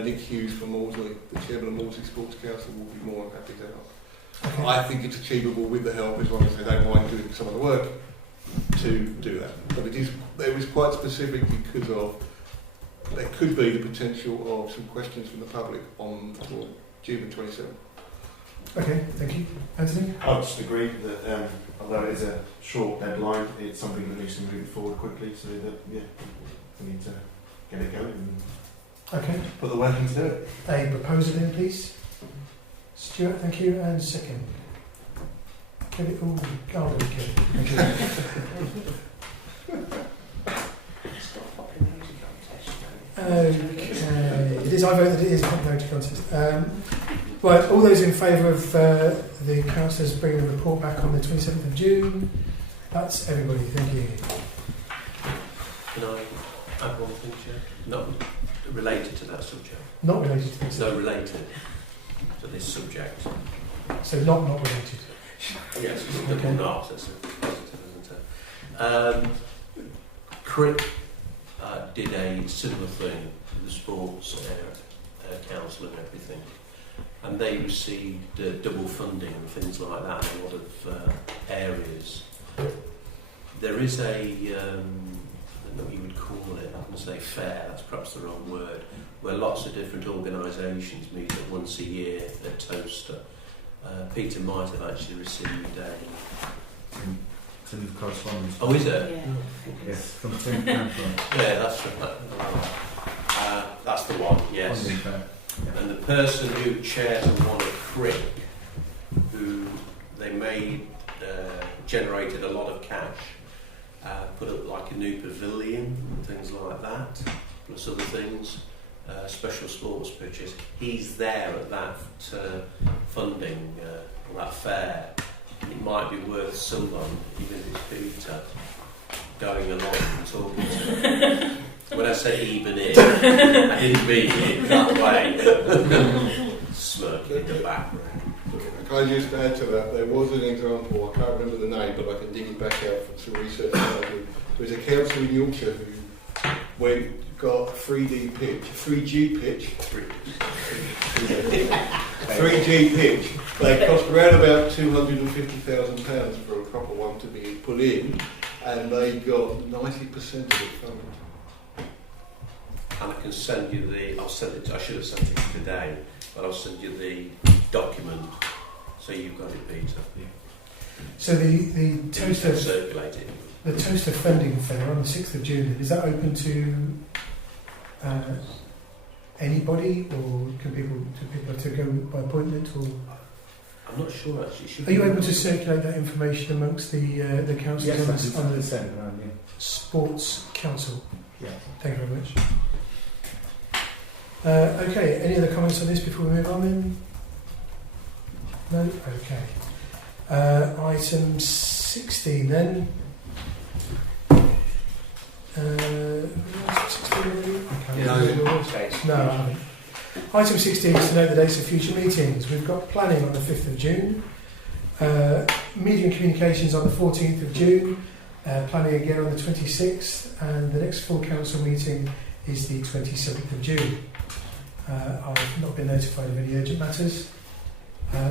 Nick Hughes from Maudsley, the chairman of Maudsley Sports Council, will be more than happy to help. Okay. I think it's achievable with the help as long as they don't mind doing some of the work to do that. But it was quite specific because of there could be the potential of some questions from the public on June 27th. Okay, thank you. Anthony? I just agree that although it is a short deadline, it's something that needs to move forward quickly, so that we need to get it going and Okay. put the work into it. A proposal then, please. Stuart, thank you. And second. Kevin. Oh, Kevin. Thank you. Okay. It is. I vote that it is a popularity contest. Right. All those in favour of the councillors bringing the report back on the 27th of June? That's everybody. Thank you. Can I add one thing, Chair? Not related to that subject. Not related to this. No, related to this subject. So not related. Yes, it's Okay. not. That's a positive, isn't it? Crick did a similar thing with the sports council and everything, and they received double funding and things like that in a lot of areas. There is a, I don't know what you would call it, I'm going to say fair, that's perhaps the wrong word, where lots of different organisations meet at once a year at Toaster. Peter might have actually received a... Some correspondence. Oh, is it? Yeah. Yes, from Tim Campbell. Yeah, that's right. That's the one, yes. And the person who chairs one at Crick, who they made, generated a lot of cash, put up like a new pavilion and things like that, plus other things, special sports pitches. He's there at that funding, that fair. It might be worth someone, even if it's Peter, going along and talking to him. When I say even if, I didn't mean it that way. Smirking in the background. Can I just add to that? There was an example, I can't remember the name, but I can dig it back out from some research. There was a council in Yorkshire who got 3G pitch. 3G pitch. They cost around about £250,000 for a proper one to be put in, and they got 90% of it funded. And I can send you I should have sent it today, but I'll send you the document so you've got it, Peter. So the Toaster circulate it. The Toaster funding fair on the 6th of June, is that open to anybody, or can people have to go by appointment? Or I'm not sure actually. are you able to circulate that information amongst the councils? Yes, on the sent around, yeah. Sports Council. Yeah. Thank you very much. Okay, any other comments on this before we move on then? No? Okay. Item 16 then. Item 16 already? I can't No. remember what it was. Okay. No, I haven't. Item 16 is to note the dates of future meetings. We've got planning on the 5th of June, media and communications on the 14th of June, planning again on the 26th, and the next full council meeting is the 27th of June. I've not been notified of any urgent matters.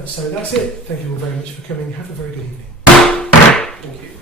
So that's it. Thank you all very much for coming. Have a very good evening. Thank you.